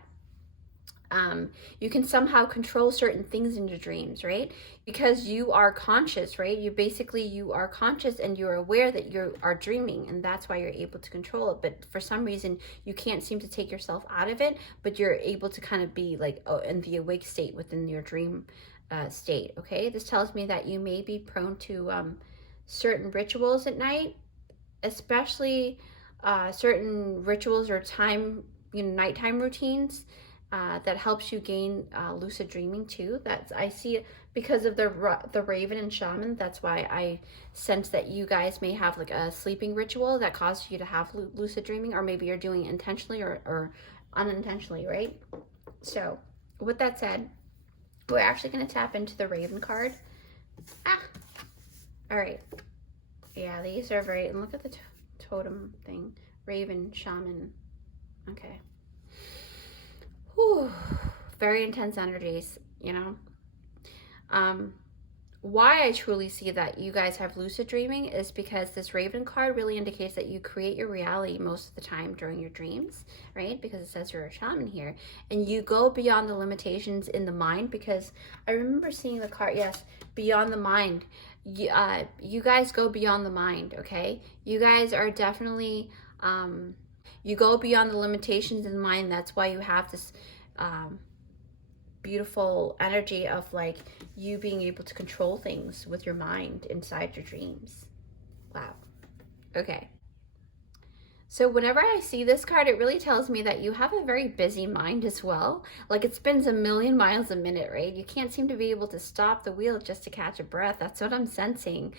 you can somehow control certain things in your dreams, right? Because you are conscious, right? You are conscious and you're aware that you are dreaming, and that's why you're able to control it. But for some reason, you can't seem to take yourself out of it, but you're able to kind of be like in the awake state within your dream state, okay? This tells me that you may be prone to certain rituals at night, especially certain rituals or nighttime routines that helps you gain lucid dreaming too. That's, I see it because of the raven and shaman. That's why I sense that you guys may have like a sleeping ritual that causes you to have lucid dreaming, or maybe you're doing it intentionally or unintentionally, right? So with that said, we're actually going to tap into the raven card. All right. Yeah, these are very, and look at the totem thing. Raven, shaman. Okay. Whew, very intense energies, you know. Why I truly see that you guys have lucid dreaming is because this raven card really indicates that you create your reality most of the time during your dreams, right? Because it says you're a shaman here, and you go beyond the limitations in the mind. Because I remember seeing the card, yes, beyond the mind. You guys go beyond the mind, okay? You guys are definitely you go beyond the limitations in the mind. That's why you have this beautiful energy of like you being able to control things with your mind inside your dreams. Wow. Okay. So whenever I see this card, it really tells me that you have a very busy mind as well. Like it spins a million miles a minute, right? You can't seem to be able to stop the wheel just to catch a breath. That's what I'm sensing.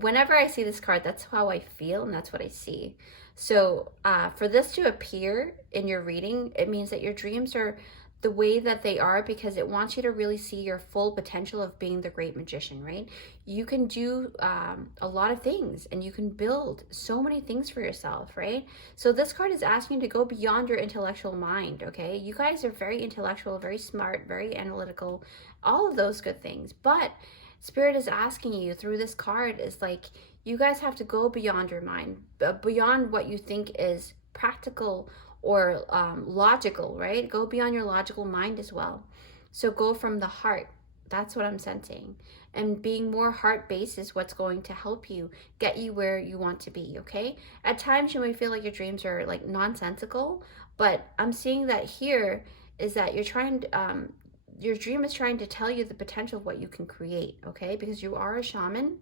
Whenever I see this card, that's how I feel and that's what I see. So for this to appear in your reading, it means that your dreams are the way that they are because it wants you to really see your full potential of being the great magician, right? You can do a lot of things and you can build so many things for yourself, right? So this card is asking you to go beyond your intellectual mind, okay? You guys are very intellectual, very smart, very analytical, all of those good things. But Spirit is asking you through this card is like, you guys have to go beyond your mind, beyond what you think is practical or logical, right? Go beyond your logical mind as well. So go from the heart. That's what I'm sensing. And being more heart-based is what's going to help you get you where you want to be, okay? At times you might feel like your dreams are like nonsensical, but I'm seeing that here is that you're trying to, your dream is trying to tell you the potential of what you can create, okay? Because you are a shaman.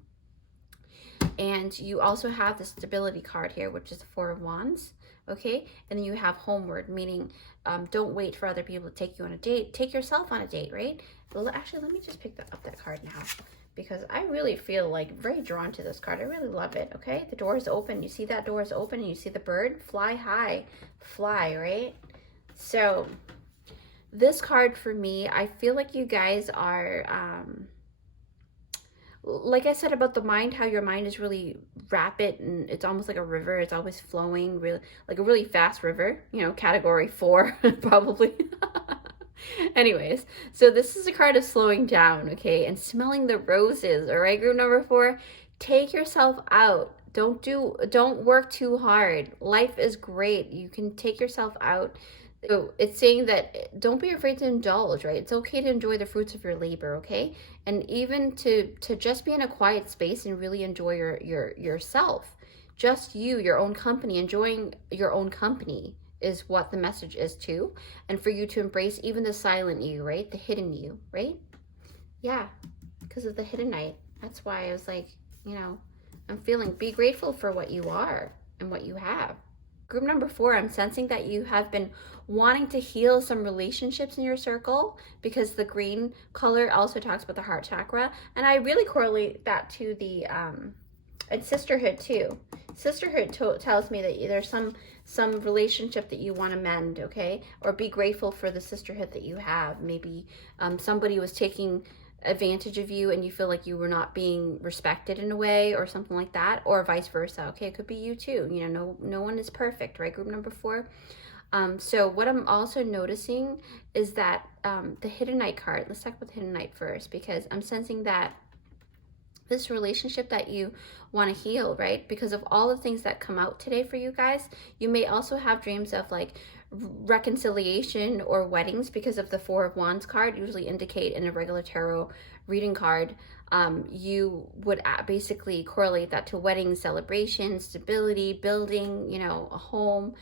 And you also have the stability card here, which is the Four of Wands, okay? And then you have homeward, meaning don't wait for other people to take you on a date. Take yourself on a date, right? Actually, let me just pick up that card now because I really feel like very drawn to this card. I really love it, okay? The door is open. You see that door is open and you see the bird? Fly high, fly, right? So this card for me, I feel like you guys are... like I said about the mind, how your mind is really rapid and it's almost like a river. It's always flowing, really like a really fast river, you know, category 4 probably. Anyways, so this is a card of slowing down, okay, and smelling the roses. All right, group number 4, take yourself out. Don't work too hard. Life is great. You can take yourself out. So it's saying that don't be afraid to indulge, right? It's okay to enjoy the fruits of your labor, okay? And even to just be in a quiet space and really enjoy yourself. Just you, your own company, enjoying your own company is what the message is too. And for you to embrace even the silent you, right? The hidden you, right? Yeah, because of the hidden night. That's why I was like, you know, I'm feeling, be grateful for what you are and what you have. Group number 4, I'm sensing that you have been wanting to heal some relationships in your circle because the green color also talks about the heart chakra. And I really correlate that to the, and sisterhood too. Sisterhood tells me that there's some relationship that you want to mend, okay? Or be grateful for the sisterhood that you have. Maybe somebody was taking advantage of you and you feel like you were not being respected in a way or something like that, or vice versa. Okay, it could be you too. You know, no one is perfect, right? Group number 4. So what I'm also noticing is that the Hidden Knight card, let's talk about the Hidden Knight first, because I'm sensing that this relationship that you want to heal, right? Because of all the things that come out today for you guys, you may also have dreams of like reconciliation or weddings, because of the Four of Wands card usually indicate in a regular tarot reading card. You would basically correlate that to weddings, celebration, stability, building, you know, a home,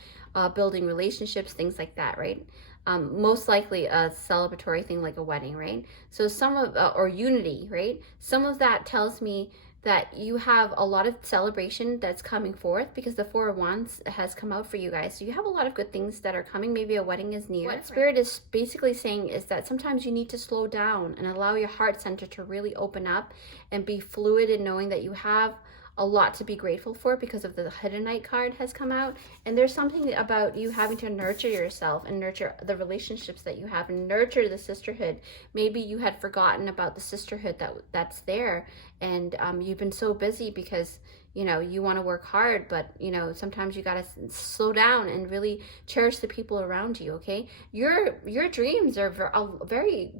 building relationships, things like that, right? Most likely a celebratory thing like a wedding, right? So some of, or unity, right? Some of that tells me that you have a lot of celebration that's coming forth, because the Four of Wands has come out for you guys. So you have a lot of good things that are coming. Maybe a wedding is near. What Spirit is basically saying is that sometimes you need to slow down and allow your heart center to really open up and be fluid in knowing that you have a lot to be grateful for, because of the Hidden Knight card has come out. And there's something about you having to nurture yourself and nurture the relationships that you have and nurture the sisterhood. Maybe you had forgotten about the sisterhood that's there, and you've been so busy because, you know, you want to work hard, but, you know, sometimes you got to slow down and really cherish the people around you, okay? Your dreams are very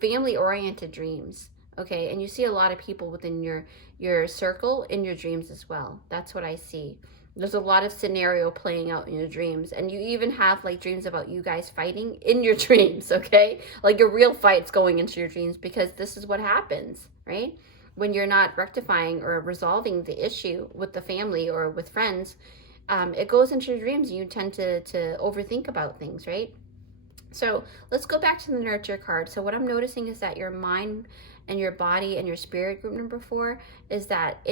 family-oriented dreams. Okay, and you see a lot of people within your circle in your dreams as well. That's what I see. There's a lot of scenario playing out in your dreams, and you even have like dreams about you guys fighting in your dreams, okay? Like a real fight's going into your dreams, because this is what happens, right? When you're not rectifying or resolving the issue with the family or with friends, it goes into your dreams, and you tend to overthink about things, right? So let's go back to the nurture card. So what I'm noticing is that your mind and your body and your spirit, group number 4, is that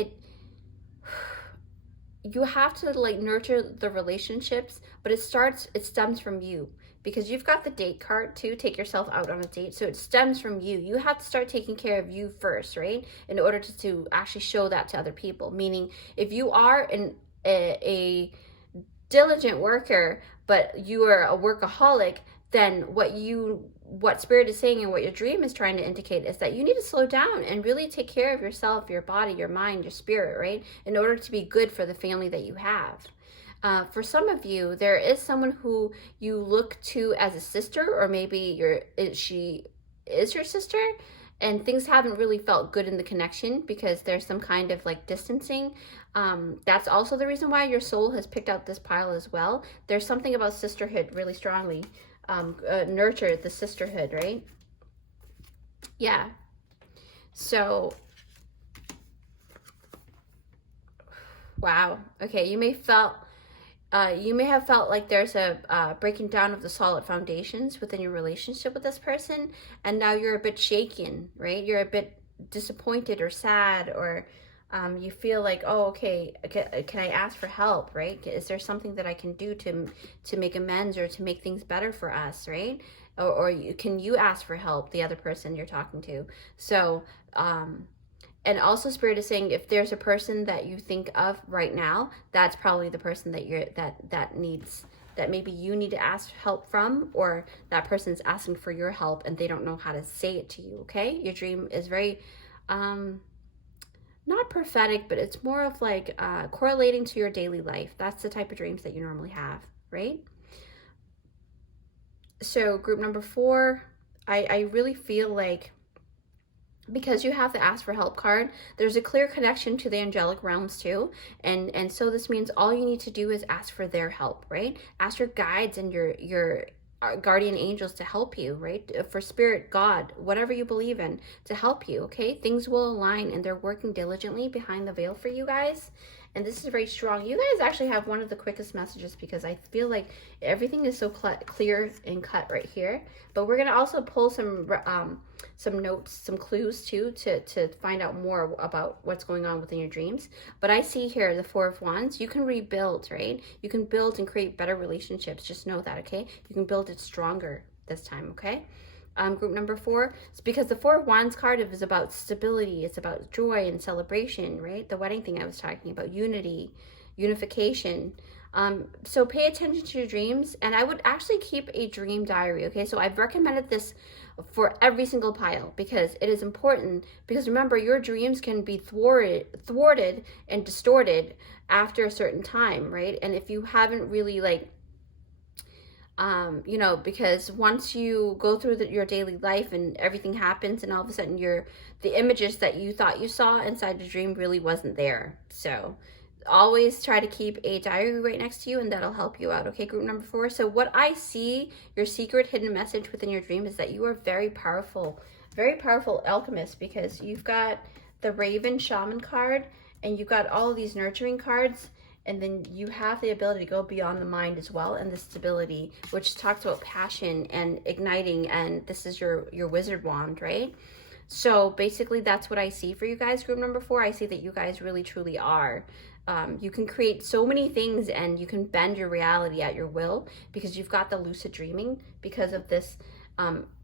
you have to like nurture the relationships, but it stems from you, because you've got the date card too. Take yourself out on a date. So it stems from you. You have to start taking care of you first, right? In order to actually show that to other people. Meaning, if you are a diligent worker, but you are a workaholic, then what Spirit is saying and what your dream is trying to indicate is that you need to slow down and really take care of yourself, your body, your mind, your spirit, right? In order to be good for the family that you have. For some of you, there is someone who you look to as a sister, or maybe she is your sister, and things haven't really felt good in the connection because there's some kind of like distancing. That's also the reason why your soul has picked out this pile as well. There's something about sisterhood really strongly. Nurture the sisterhood, right? Yeah. So, wow. Okay, you may have felt like there's a breaking down of the solid foundations within your relationship with this person, and now you're a bit shaken, right? You're a bit disappointed or sad, or you feel like, oh, okay, can I ask for help, right? Is there something that I can do to make amends or to make things better for us, right? Or can you ask for help, the other person you're talking to? So, and also Spirit is saying, if there's a person that you think of right now, that's probably the person that maybe you need to ask help from, or that person's asking for your help and they don't know how to say it to you, okay? Your dream is very, not prophetic, but it's more of like correlating to your daily life. That's the type of dreams that you normally have, right? So group number 4, I really feel like, because you have the ask for help card, there's a clear connection to the angelic realms too. And so this means all you need to do is ask for their help, right? Ask your guides and your guardian angels to help you, right? For Spirit, God, whatever you believe in, to help you, okay? Things will align, and they're working diligently behind the veil for you guys. And this is very strong. You guys actually have one of the quickest messages, because I feel like everything is so clear and cut right here. But we're going to also pull some notes, some clues too, to find out more about what's going on within your dreams. But I see here the Four of Wands. You can rebuild, right? You can build and create better relationships. Just know that, okay? You can build it stronger this time, okay? Group number 4, it's because the Four of Wands card is about stability. It's about joy and celebration, right? The wedding thing I was talking about, unity, unification. So pay attention to your dreams, and I would actually keep a dream diary, okay? So I've recommended this for every single pile because it is important, because remember, your dreams can be thwarted and distorted after a certain time, right? And if you haven't really like You know, because once you go through your daily life and everything happens, and all of a sudden the images that you thought you saw inside the dream really wasn't there. So always try to keep a diary right next to you, and that'll help you out. Okay, group number 4. So what I see, your secret hidden message within your dream is that you are very powerful alchemist, because you've got the Raven Shaman card, and you've got all of these nurturing cards, and then you have the ability to go beyond the mind as well, and the stability, which talks about passion and igniting, and this is your wizard wand, right? So basically that's what I see for you guys, group number 4. I see that you guys really truly are. You can create so many things, and you can bend your reality at your will, because you've got the lucid dreaming because of this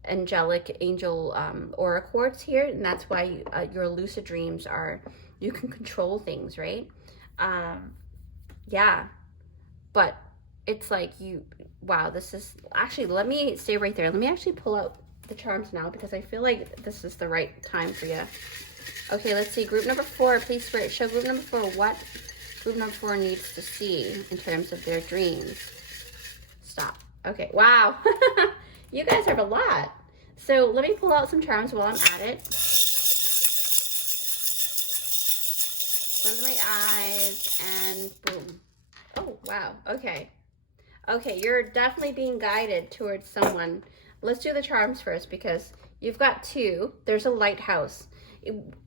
angelic angel aura quartz here, and that's why your lucid dreams are, you can control things, right? Yeah, but it's like wow, this is actually, let me stay right there. Let me actually pull out the charms now, because I feel like this is the right time for you. Okay, let's see. Group number 4, please Spirit, show group number 4 what group number 4 needs to see in terms of their dreams. Stop. Okay, wow. You guys have a lot. So let me pull out some charms while I'm at it. Close my eyes and boom. Oh, wow. Okay. Okay, you're definitely being guided towards someone. Let's do the charms first, because you've got 2. There's a lighthouse.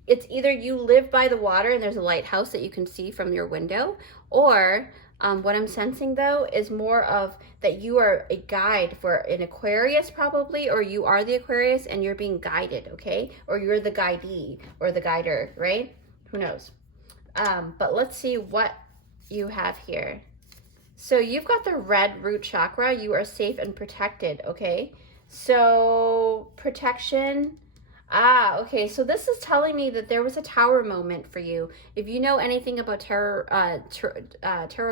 It's either you live by the water and there's a lighthouse that you can see from your window, or what I'm sensing though is more of that you are a guide for an Aquarius probably, or you are the Aquarius and you're being guided, okay? Or you're the guidee or the guider, right? Who knows? But let's see what you have here. So you've got the red root chakra. You are safe and protected, okay? So protection. Okay, so this is telling me that there was a tower moment for you. If you know anything about tarot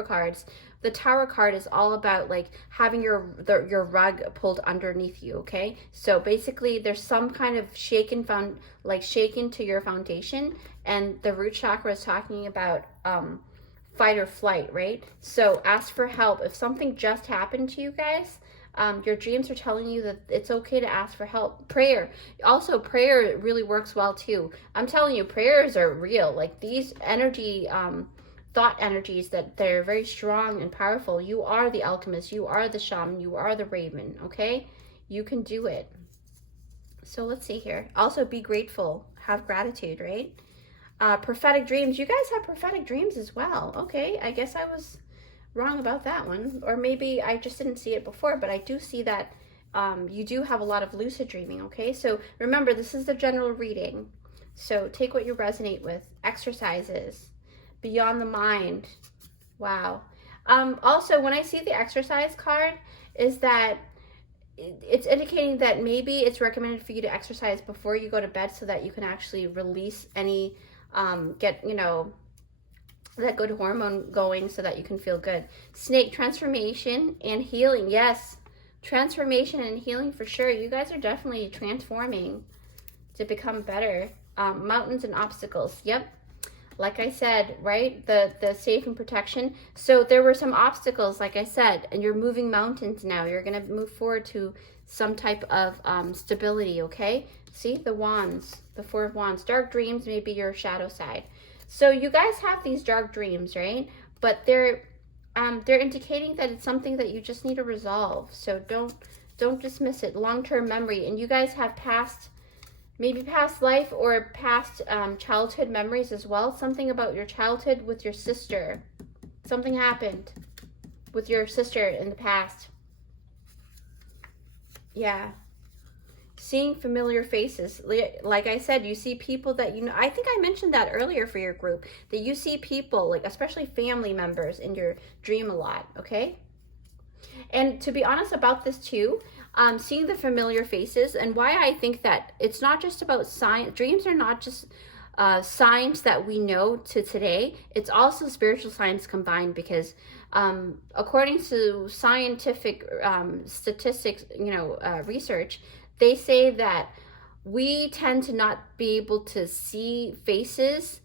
cards, the tower card is all about like having your rug pulled underneath you, okay? So basically there's some kind of shaken to your foundation, and the root chakra is talking about fight or flight, right? So ask for help. If something just happened to you guys, your dreams are telling you that it's okay to ask for help. Prayer. Also, prayer really works well too. I'm telling you, prayers are real. Like these energy, thought energies, that they're very strong and powerful. You are the alchemist. You are the shaman. You are the raven, okay? You can do it. So let's see here. Also, be grateful. Have gratitude, right? Prophetic dreams. You guys have prophetic dreams as well. Okay, I guess I was wrong about that one, or maybe I just didn't see it before, but I do see that you do have a lot of lucid dreaming, okay? So remember, this is the general reading, so take what you resonate with. Exercises, beyond the mind. Wow. Also, when I see the exercise card, is that it's indicating that maybe it's recommended for you to exercise before you go to bed, so that you can actually release any get, you know, that good hormone going, so that you can feel good. Snake, transformation and healing. Yes, transformation and healing for sure. You guys are definitely transforming to become better. Mountains and obstacles. Yep, like I said, right? The safe and protection. So there were some obstacles, like I said, and you're moving mountains now. You're gonna move forward to some type of stability, okay? See, the wands, the 4 of wands. Dark dreams may be your shadow side. So you guys have these dark dreams, right? But they're indicating that it's something that you just need to resolve. So don't dismiss it. Long-term memory, and you guys have maybe past life or past childhood memories as well. Something about your childhood with your sister. Something happened with your sister in the past. Yeah. Seeing familiar faces. Like I said, you see people that you know. I think I mentioned that earlier for your group, that you see people, like especially family members, in your dream a lot, okay? And to be honest about this too, seeing the familiar faces, and why I think that it's not just about science. Dreams are not just science that we know to today. It's also spiritual science combined, because according to scientific statistics, you know, research, they say that we tend to not be able to see faces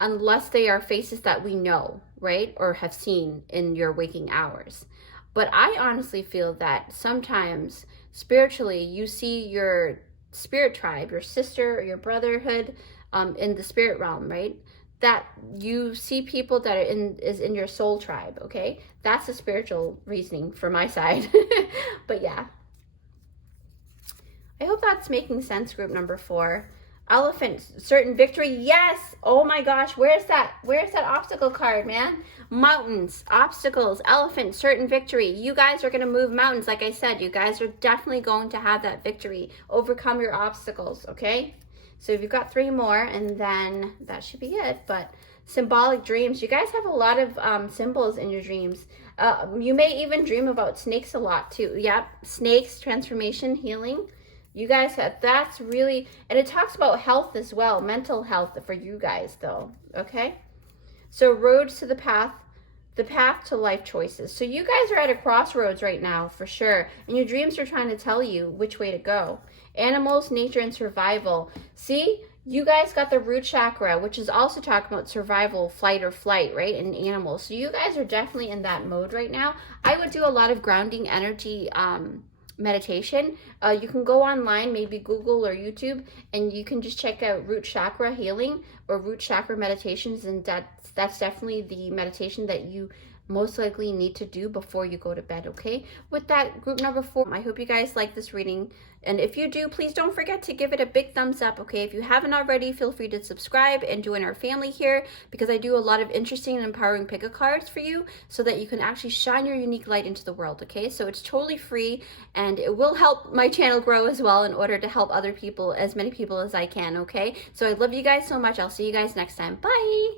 unless they are faces that we know, right? Or have seen in your waking hours. But I honestly feel that sometimes spiritually you see your spirit tribe, your sister, or your brotherhood, in the spirit realm, right? That you see people that are in your soul tribe, okay? That's a spiritual reasoning for my side. But yeah, I hope that's making sense. Group number 4. Elephant, certain victory. Yes. Oh my gosh, where's that obstacle card, man? Mountains, obstacles, elephant, certain victory. You guys are going to move mountains. Like I said, you guys are definitely going to have that victory, overcome your obstacles, okay? So you've got 3 more, and then that should be it. But symbolic dreams, you guys have a lot of symbols in your dreams. You may even dream about snakes a lot too. Yep, snakes, transformation, healing. You guys have, that's really, and it talks about health as well, mental health for you guys though, okay? So roads to the path to life choices. So you guys are at a crossroads right now for sure, and your dreams are trying to tell you which way to go. Animals, nature, and survival. See, you guys got the root chakra, which is also talking about survival, flight or flight, right? And animals. So you guys are definitely in that mode right now. I would do a lot of grounding energy meditation. You can go online, maybe Google or YouTube, and you can just check out root chakra healing or root chakra meditations, and that's definitely the meditation that you most likely need to do before you go to bed, okay? With that, group number 4, I hope you guys like this reading, and if you do, please don't forget to give it a big thumbs up, okay? If you haven't already, feel free to subscribe and join our family here, because I do a lot of interesting and empowering pick-a cards for you so that you can actually shine your unique light into the world, okay? So it's totally free, and it will help my channel grow as well in order to help other people, as many people as I can, okay? So I love you guys so much. I'll see you guys next time. Bye!